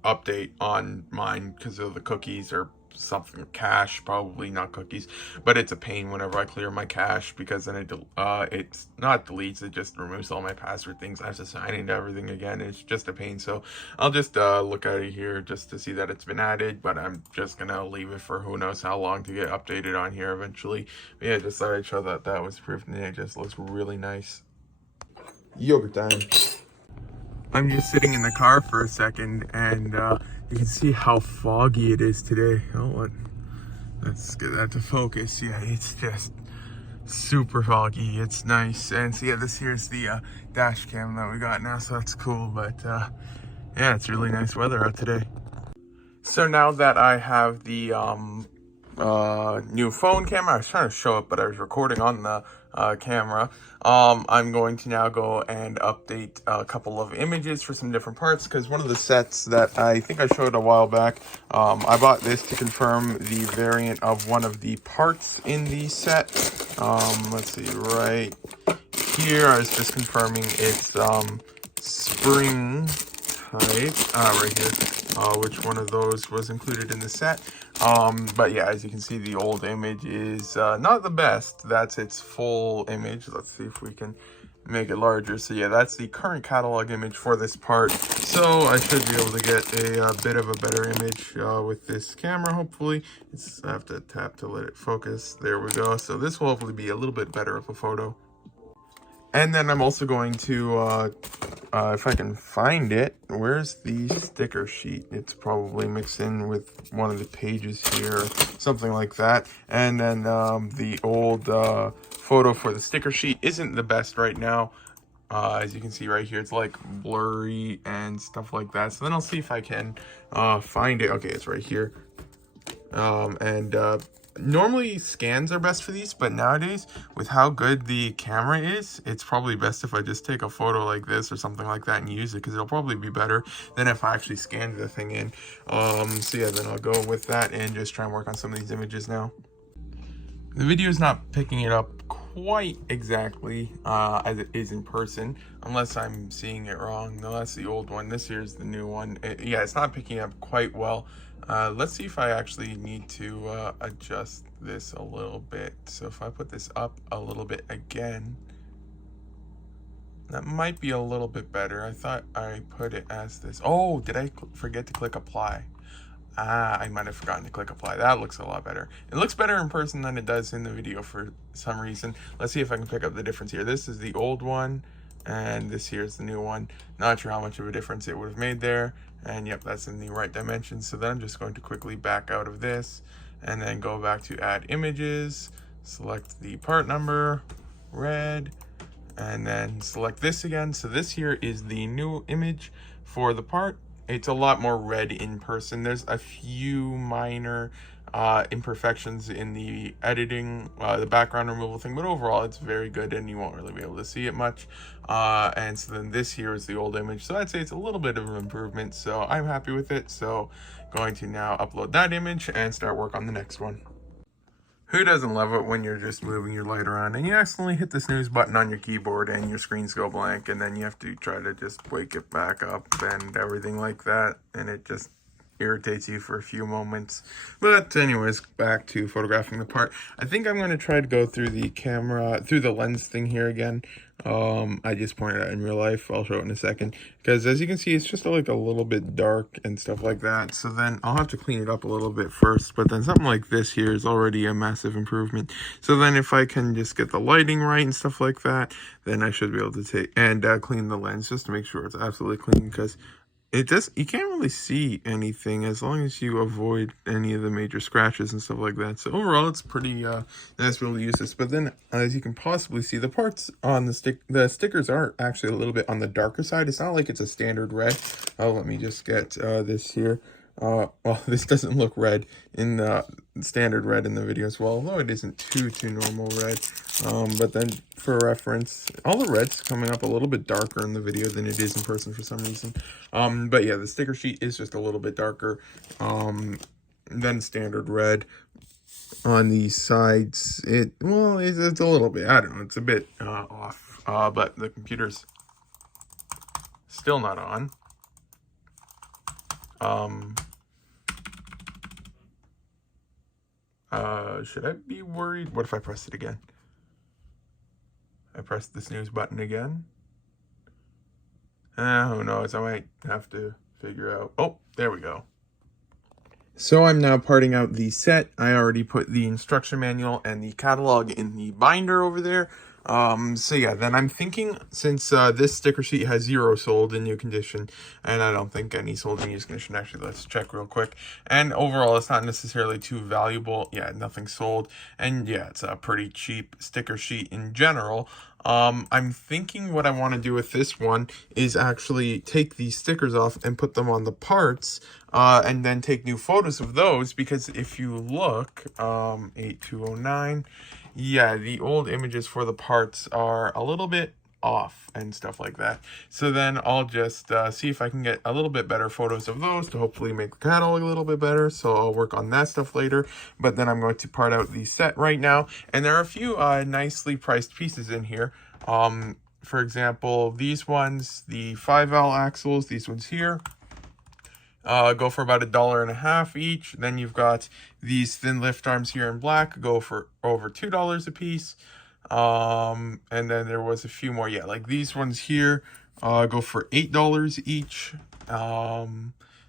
update on mine because of the cookies or something. Cache, probably not cookies, but it's a pain whenever I clear my cache, because then it's not deletes, it just removes all my password things. I have to sign into everything again. It's just a pain. So I'll just look at it here just to see that it's been added, but I'm just gonna leave it for who knows how long to get updated on here eventually. But yeah, just thought I'd show that that was proof, and it just looks really nice. Yogurt time. I'm just sitting in the car for a second, and you can see how foggy it is today. Oh, let's get that to focus. Yeah, it's just super foggy. It's nice. And so yeah, this here's the dash cam that we got now, so that's cool. But yeah, it's really nice weather out today. So now that I have the new phone camera, I was trying to show it, but I was recording on the camera. I'm going to now go and update a couple of images for some different parts, because one of the sets that I think I showed a while back, I bought this to confirm the variant of one of the parts in the set. Let's see, right here, I was just confirming it's spring type, right here, which one of those was included in the set. But yeah, as you can see, the old image is not the best. That's its full image. Let's see if we can make it larger. So yeah, that's the current catalog image for this part. So I should be able to get a bit of a better image with this camera, hopefully. I have to tap to let it focus. There we go. So this will hopefully be a little bit better of a photo. And then I'm also going to, if I can find it, where's the sticker sheet? It's probably mixed in with one of the pages here, something like that. And then the old photo for the sticker sheet isn't the best right now. As you can see right here, it's like blurry and stuff like that. So then I'll see if I can find it. Okay, it's right here. Normally scans are best for these, but nowadays with how good the camera is, it's probably best if I just take a photo like this or something like that and use it, because it'll probably be better than if I actually scanned the thing in. So yeah, then I'll go with that and just try and work on some of these images now. The video is not picking it up quite exactly as it is in person, unless I'm seeing it wrong. No, that's the old one. This here's the new one. Yeah, it's not picking up quite well. Let's see if I actually need to adjust this a little bit. So if I put this up a little bit again, that might be a little bit better. I thought I put it as this. Oh, did I forget to click apply? I might have forgotten to click apply. That looks a lot better. It looks better in person than it does in the video for some reason. Let's see if I can pick up the difference here. This is the old one, and this here is the new one. Not sure how much of a difference it would have made there. And yep, that's in the right dimension. So then I'm just going to quickly back out of this and then go back to add images, select the part number, red, and then select this again. So this here is the new image for the part. It's a lot more red in person. There's a few minor imperfections in the editing, the background removal thing, but overall it's very good and you won't really be able to see it much. And so then this here is the old image. So I'd say it's a little bit of an improvement. So I'm happy with it. So going to now upload that image and start work on the next one. Who doesn't love it when you're just moving your light around and you accidentally hit the snooze button on your keyboard and your screens go blank, and then you have to try to just wake it back up and everything like that, and it just irritates you for a few moments. But anyways, back to photographing the part. I think I'm going to try to go through the lens thing here again. I just pointed out in real life. I'll show it in a second, because as you can see, it's just like a little bit dark and stuff like that. So then I'll have to clean it up a little bit first, but then something like this here is already a massive improvement. So then if I can just get the lighting right and stuff like that, then I should be able to take and clean the lens just to make sure it's absolutely clean, because you can't really see anything as long as you avoid any of the major scratches and stuff like that. So overall, it's pretty nice to be able to use this. But then, as you can possibly see, the parts on the stickers are actually a little bit on the darker side. It's not like it's a standard red. Let me just get this here. Well, this doesn't look red in the standard red in the video as well, although it isn't too normal red. But then for reference, all the red's coming up a little bit darker in the video than it is in person for some reason. But yeah, the sticker sheet is just a little bit darker than standard red. On the sides, it's a little bit, I don't know, it's a bit off, but the computer's still not on. Should I be worried? What if I press it again? I pressed the snooze button again. Who knows? I might have to figure out. Oh, there we go. So I'm now parting out the set. I already put the instruction manual and the catalog in the binder over there. So yeah, then I'm thinking, since this sticker sheet has 0 sold in new condition, and I don't think any sold in used condition, actually, let's check real quick. And overall, it's not necessarily too valuable. Yeah, nothing sold. And yeah, it's a pretty cheap sticker sheet in general. I'm thinking what I want to do with this one is actually take these stickers off and put them on the parts, and then take new photos of those, because if you look, 8209, yeah, the old images for the parts are a little bit off and stuff like that. So then I'll just see if I can get a little bit better photos of those to hopefully make the catalog a little bit better. So I'll work on that stuff later, but then I'm going to part out the set right now. And there are a few nicely priced pieces in here. For example, these ones, the 5L axles, these ones here, go for about $1.50 each. Then you've got these thin lift arms here in black, go for over $2 a piece. And then there was a few more. Yeah, like these ones here go for $8 each.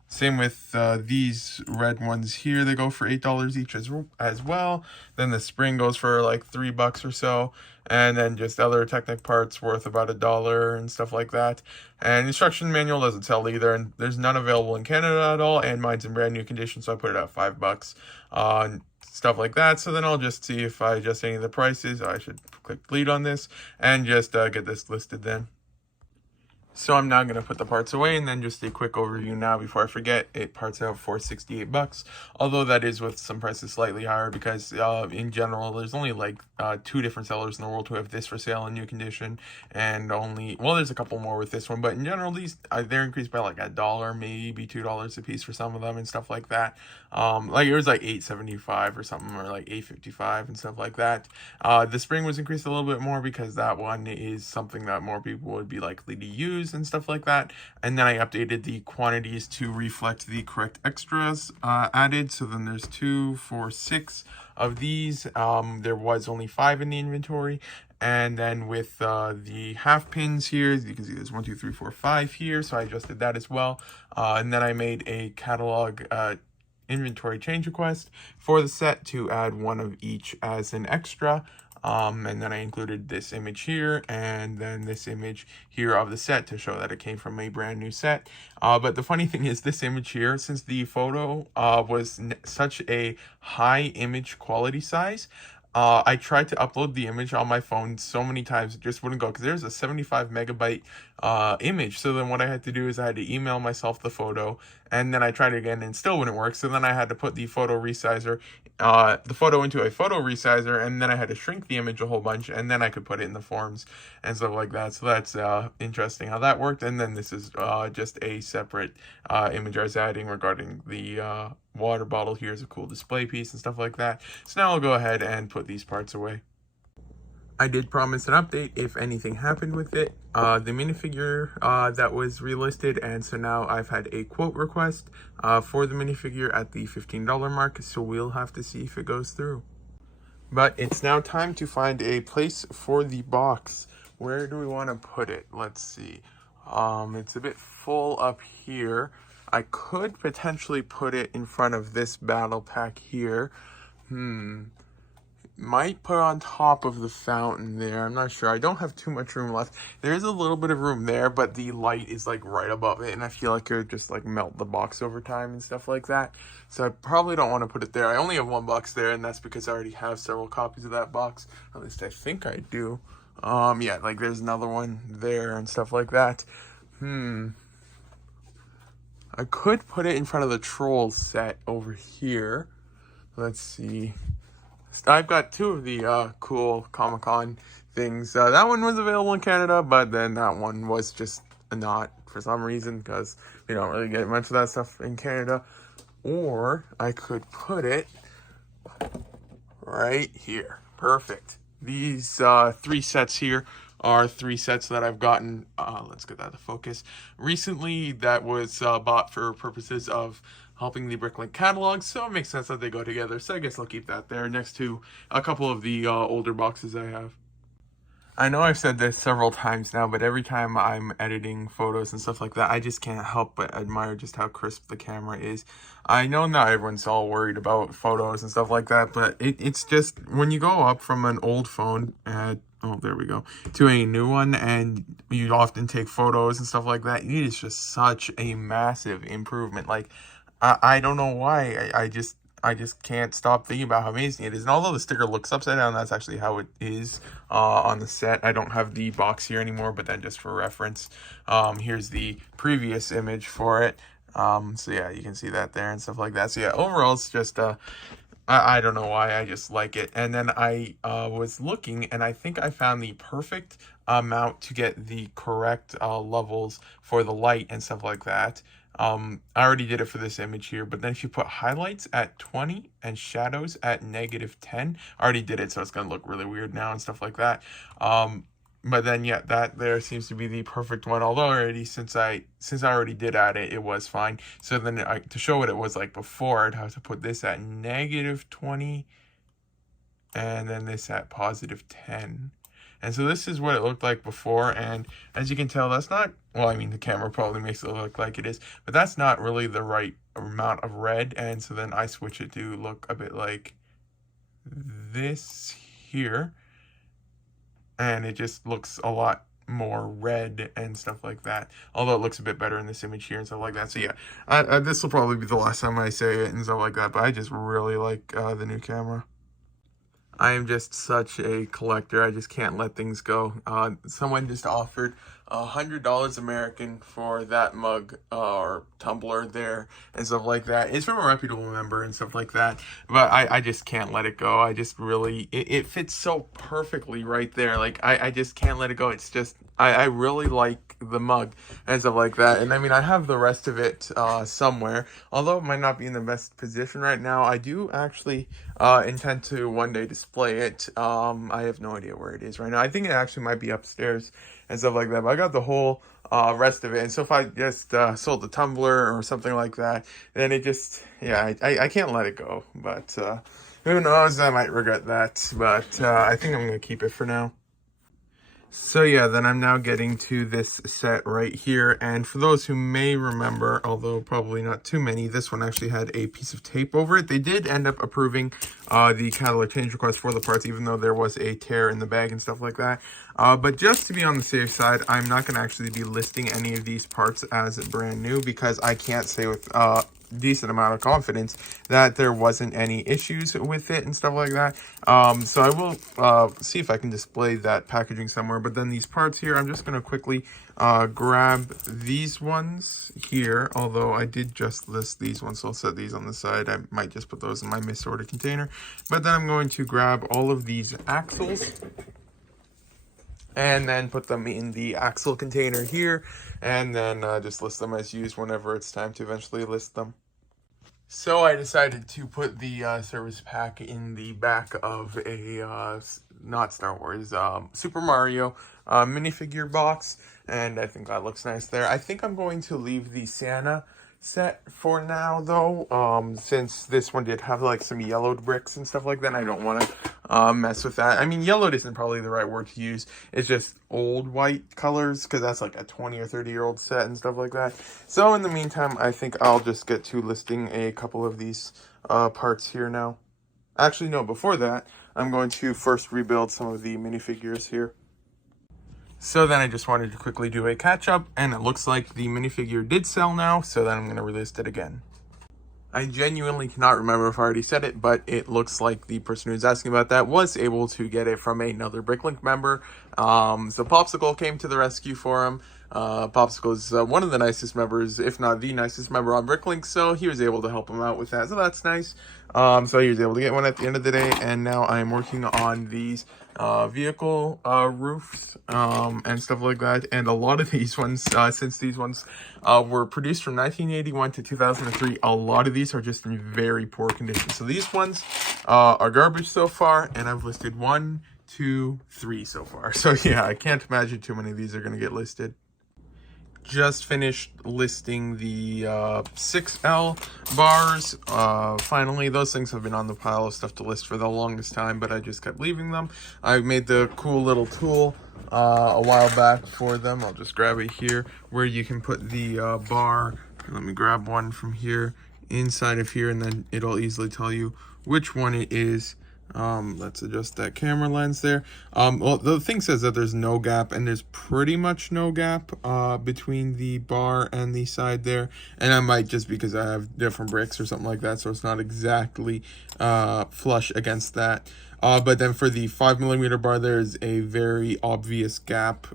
Same with these red ones here. They go for $8 each as well. Then the spring goes for like $3 or so. And then just other Technic parts worth about $1 and stuff like that. And instruction manual doesn't sell either. And there's none available in Canada at all. And mine's in brand new condition, so I put it at $5. Stuff like that. So then I'll just see if I adjust any of the prices. I should click delete on this and just get this listed then. So I'm now going to put the parts away, and then just a quick overview now before I forget. It parts out for $68, although that is with some prices slightly higher because in general there's only like 2 different sellers in the world who have this for sale in new condition, and only, well, there's a couple more with this one, but in general these they're increased by like $1, maybe $2 a piece for some of them and stuff like that. Like it was like $8.75 or something, or like $8.55 and stuff like that. The spring was increased a little bit more because that one is something that more people would be likely to use and stuff like that. And then I updated the quantities to reflect the correct extras added. So then there's 2, 4, 6 of these. There was only 5 in the inventory. And then with the half pins here, you can see there's 1, 2, 3, 4, 5 here. So I adjusted that as well. And then I made a catalog inventory change request for the set to add 1 of each as an extra. And then I included this image here and then this image here of the set to show that it came from a brand new set. But the funny thing is this image here, since the photo was such a high image quality size, I tried to upload the image on my phone so many times it just wouldn't go because there's a 75 megabyte image. So then what I had to do is I had to email myself the photo, and then I tried it again and still wouldn't work. So then I had to put the photo resizer, the photo into a photo resizer, and then I had to shrink the image a whole bunch, and then I could put it in the forms and stuff like that. So that's interesting how that worked. And then this is just a separate image I was adding regarding the water bottle. Here's a cool display piece and stuff like that. So now I'll go ahead and put these parts away. I did promise an update if anything happened with it. The minifigure that was relisted, and so now I've had a quote request for the minifigure at the $15 mark, so we'll have to see if it goes through. But it's now time to find a place for the box. Where do we want to put it? Let's see. It's a bit full up here. I could potentially put it in front of this battle pack here. Might put on top of the fountain there. I'm not sure. I don't have too much room left. There is a little bit of room there, but the light is like right above it, and I feel like it would just like melt the box over time and stuff like that. So I probably don't want to put it there. I only have 1 box there, and that's because I already have several copies of that box. At least I think I do. Yeah, like there's another one there and stuff like that. I could put it in front of the troll set over here. Let's see. I've got 2 of the cool Comic-Con things. That one was available in Canada, but then that one was just not for some reason because we don't really get much of that stuff in Canada. Or I could put it right here. Perfect. These 3 sets here are 3 sets that I've gotten, let's get that to focus, recently that was bought for purposes of helping the Bricklink catalog, so it makes sense that they go together, so I guess I'll keep that there next to a couple of the older boxes I have. I know I've said this several times now, but every time I'm editing photos and stuff like that, I just can't help but admire just how crisp the camera is. I know not everyone's all worried about photos and stuff like that, but it's just, when you go up from an old phone, oh, there we go, to a new one, and you often take photos and stuff like that, it is just such a massive improvement. Like, I don't know why, I just can't stop thinking about how amazing it is. And although the sticker looks upside down, that's actually how it is on the set. I don't have the box here anymore, but then just for reference, here's the previous image for it. So yeah, you can see that there and stuff like that. So yeah, overall, it's just, I don't know why, I just like it. And then I was looking, and I think I found the perfect amount to get the correct levels for the light and stuff like that. I already did it for this image here, but then if you put highlights at 20 and shadows at -10, I already did it, so it's gonna look really weird now and stuff like that. But then yeah, that there seems to be the perfect one, although already since I already did add it, it was fine. So then to show what it was like before, I'd have to put this at -20. and then this at +10. And so this is what it looked like before, and as you can tell, that's not, well, I mean, the camera probably makes it look like it is, but that's not really the right amount of red, and so then I switch it to look a bit like this here, and it just looks a lot more red and stuff like that, although it looks a bit better in this image here and stuff like that. So yeah, this will probably be the last time I say it and stuff like that, but I just really like the new camera. I am just such a collector. I just can't let things go. Someone just offered $100 American for that mug or tumbler there and stuff like that. It's from a reputable member and stuff like that, but I just can't let it go. I just really, it fits so perfectly right there. Like, I just can't let it go. It's just, I really like the mug and stuff like that. And I mean, I have the rest of it somewhere, although it might not be in the best position right now. I do actually intend to one day display it. I have no idea where it is right now. I think it actually might be upstairs and stuff like that, but I got the whole rest of it. And so if I just sold the tumbler or something like that, then it just, yeah, I can't let it go. But who knows, I might regret that, but I think I'm gonna keep it for now. So yeah, then I'm now getting to this set right here, and for those who may remember, although probably not too many, this one actually had a piece of tape over it. They did end up approving the catalog change request for the parts, even though there was a tear in the bag and stuff like that. But just to be on the safe side, I'm not going to actually be listing any of these parts as brand new, because I can't say with decent amount of confidence that there wasn't any issues with it and stuff like that. So I will see if I can display that packaging somewhere. But then these parts here, I'm just going to quickly grab these ones here, although I did just list these ones, so I'll set these on the side. I might just put those in my misordered container. But then I'm going to grab all of these axles and then put them in the axle container here, and then just list them as used whenever it's time to eventually list them. So I decided to put the service pack in the back of a, not Star Wars, Super Mario minifigure box, and I think that looks nice there. I think I'm going to leave the Santa set for now, though, since this one did have like some yellowed bricks and stuff like that, and I don't want to mess with that. I mean, yellowed isn't probably the right word to use. It's just old white colors, because that's like a 20 or 30-year-old set and stuff like that. So in the meantime, I think I'll just get to listing a couple of these parts here now. Actually, no, before that, I'm going to first rebuild some of the minifigures here. So then I just wanted to quickly do a catch up, and it looks like the minifigure did sell now, so then I'm going to relist it again. I genuinely cannot remember if I already said it, but it looks like the person who's asking about that was able to get it from another Bricklink member. So Popsicle came to the rescue for him. Popsicle is one of the nicest members, if not the nicest member on Bricklink, so he was able to help him out with that, so that's nice. So he was able to get one at the end of the day, and now I'm working on these vehicle roofs and stuff like that. And a lot of these ones, since these ones were produced from 1981 to 2003, a lot of these are just in very poor condition. So these ones are garbage so far, and I've listed 1, 2, 3 so far. So yeah, I can't imagine too many of these are going to get listed. Just finished listing the 6L bars. Finally, those things have been on the pile of stuff to list for the longest time, but I just kept leaving them. I made the cool little tool a while back for them. I'll just grab it here, where you can put the bar. Let me grab one from here, inside of here, and then it'll easily tell you which one it is. Let's adjust that camera lens there. Well, the thing says that there's no gap, and there's pretty much no gap between the bar and the side there, and I might just because I have different bricks or something like that, so it's not exactly flush against that. But then for the 5mm bar, there's a very obvious gap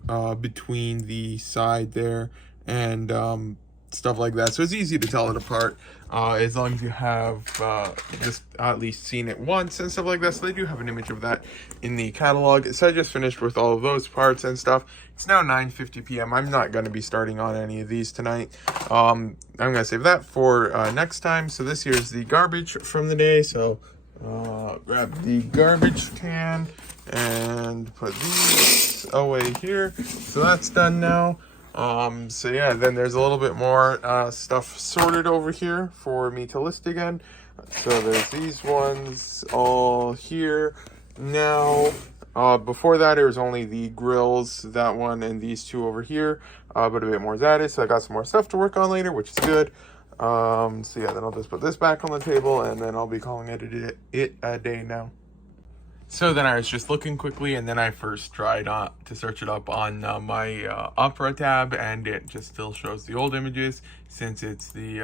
between the side there and stuff like that, so it's easy to tell it apart as long as you have just at least seen it once and stuff like that. So they do have an image of that in the catalog. So I just finished with all of those parts and stuff. It's now 9:50 p.m. I'm not going to be starting on any of these tonight. I'm going to save that for next time. So this here is the garbage from the day. So grab the garbage can and put these away here. So that's done now. So yeah, then there's a little bit more stuff sorted over here for me to list again. So there's these ones all here, Now, before that, it was only the grills, that one, and these two over here, but a bit more is added, so I got some more stuff to work on later, which is good. So yeah, then I'll just put this back on the table, and then I'll be calling it a day now. So then I was just looking quickly, and then I first tried to search it up on my Opera tab, and it just still shows the old images, since it's the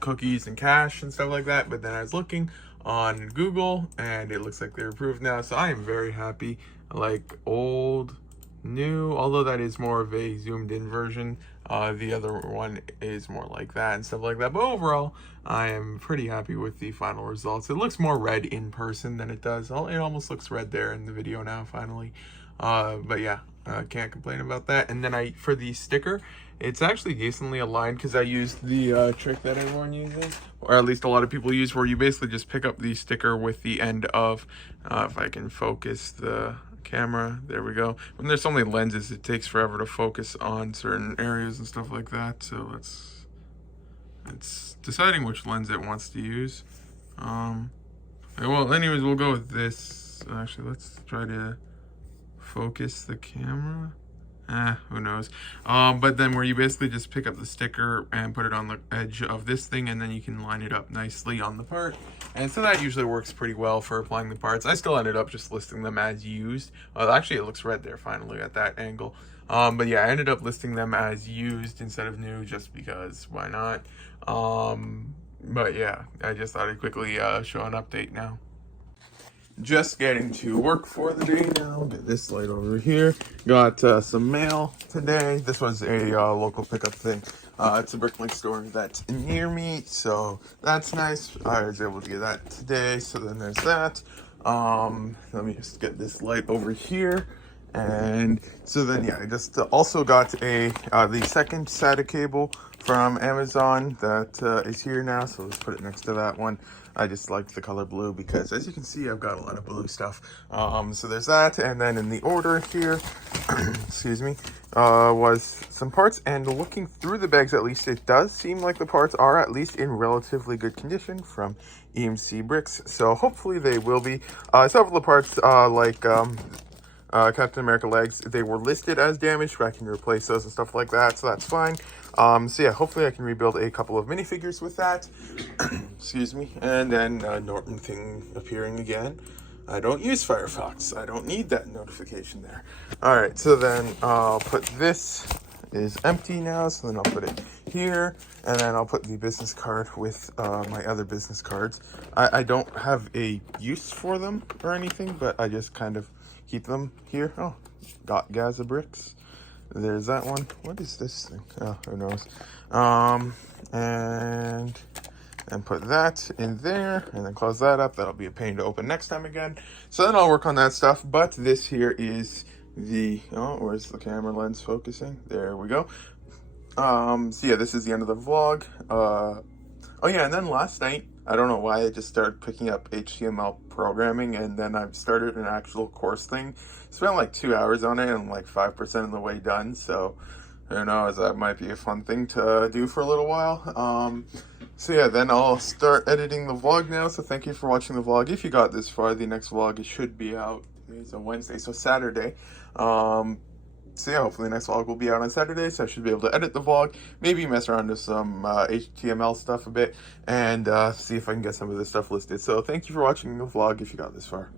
cookies and cache and stuff like that. But then I was looking on Google, and it looks like they're approved now, so I am very happy. Like old, new, although that is more of a zoomed in version. The other one is more like that and stuff like that, but overall I am pretty happy with the final results. It looks more red in person than it does. It almost looks red there in the video now finally. But yeah, can't complain about that. And then for the sticker, it's actually decently aligned, because I used the trick that everyone uses, or at least a lot of people use, where you basically just pick up the sticker with the end of, if I can focus the camera, there we go. When there's so many lenses, it takes forever to focus on certain areas and stuff like that, so it's deciding which lens it wants to use. Well, anyways, we'll go with this. Actually, let's try to focus the camera. Who knows. But then where you basically just pick up the sticker and put it on the edge of this thing, and then you can line it up nicely on the part. And so that usually works pretty well for applying the parts. I still ended up just listing them as used. Actually, it looks red there finally at that angle. But yeah, I ended up listing them as used instead of new, just because why not? But yeah, I just thought I'd quickly show an update now. Just getting to work for the day now. Get this light over here. Got some mail today. This was a local pickup thing. It's a Bricklink store that's near me, so that's nice. I was able to get that today, so then there's that. Let me just get this light over here. And so then, yeah, I just also got the second SATA cable from Amazon that is here now, so let's put it next to that one. I just liked the color blue because, as you can see, I've got a lot of blue stuff. So there's that, and then in the order here, excuse me, was some parts, and looking through the bags at least, it does seem like the parts are at least in relatively good condition from EMC Bricks, so hopefully they will be. Several of the parts, Captain America legs, they were listed as damaged, but I can replace those and stuff like that, so that's fine. So yeah, hopefully I can rebuild a couple of minifigures with that. Excuse me. And then Norton thing appearing again. I don't use Firefox. I don't need that notification there. Alright, so then I'll put this is empty now, so then I'll put it here, and then I'll put the business card with my other business cards. I don't have a use for them or anything, but I just kind of keep them here. Oh, got Gaza bricks. There's that one. What is this thing? Oh, who knows. And put that in there, and then close that up. That'll be a pain to open next time again. So then I'll work on that stuff. But this here is the, where's the camera lens focusing? There we go. So yeah, this is the end of the vlog. Oh yeah, and then last night, I don't know why I just started picking up HTML programming, and then I've started an actual course thing. Spent like 2 hours on it, and I'm like 5% of the way done, so who knows, that might be a fun thing to do for a little while. So yeah, then I'll start editing the vlog now, so thank you for watching the vlog. If you got this far, the next vlog, it should be out. Today's a Wednesday, so Saturday. So yeah, hopefully the next vlog will be out on Saturday, so I should be able to edit the vlog, maybe mess around with some HTML stuff a bit, and see if I can get some of this stuff listed. So thank you for watching the vlog if you got this far.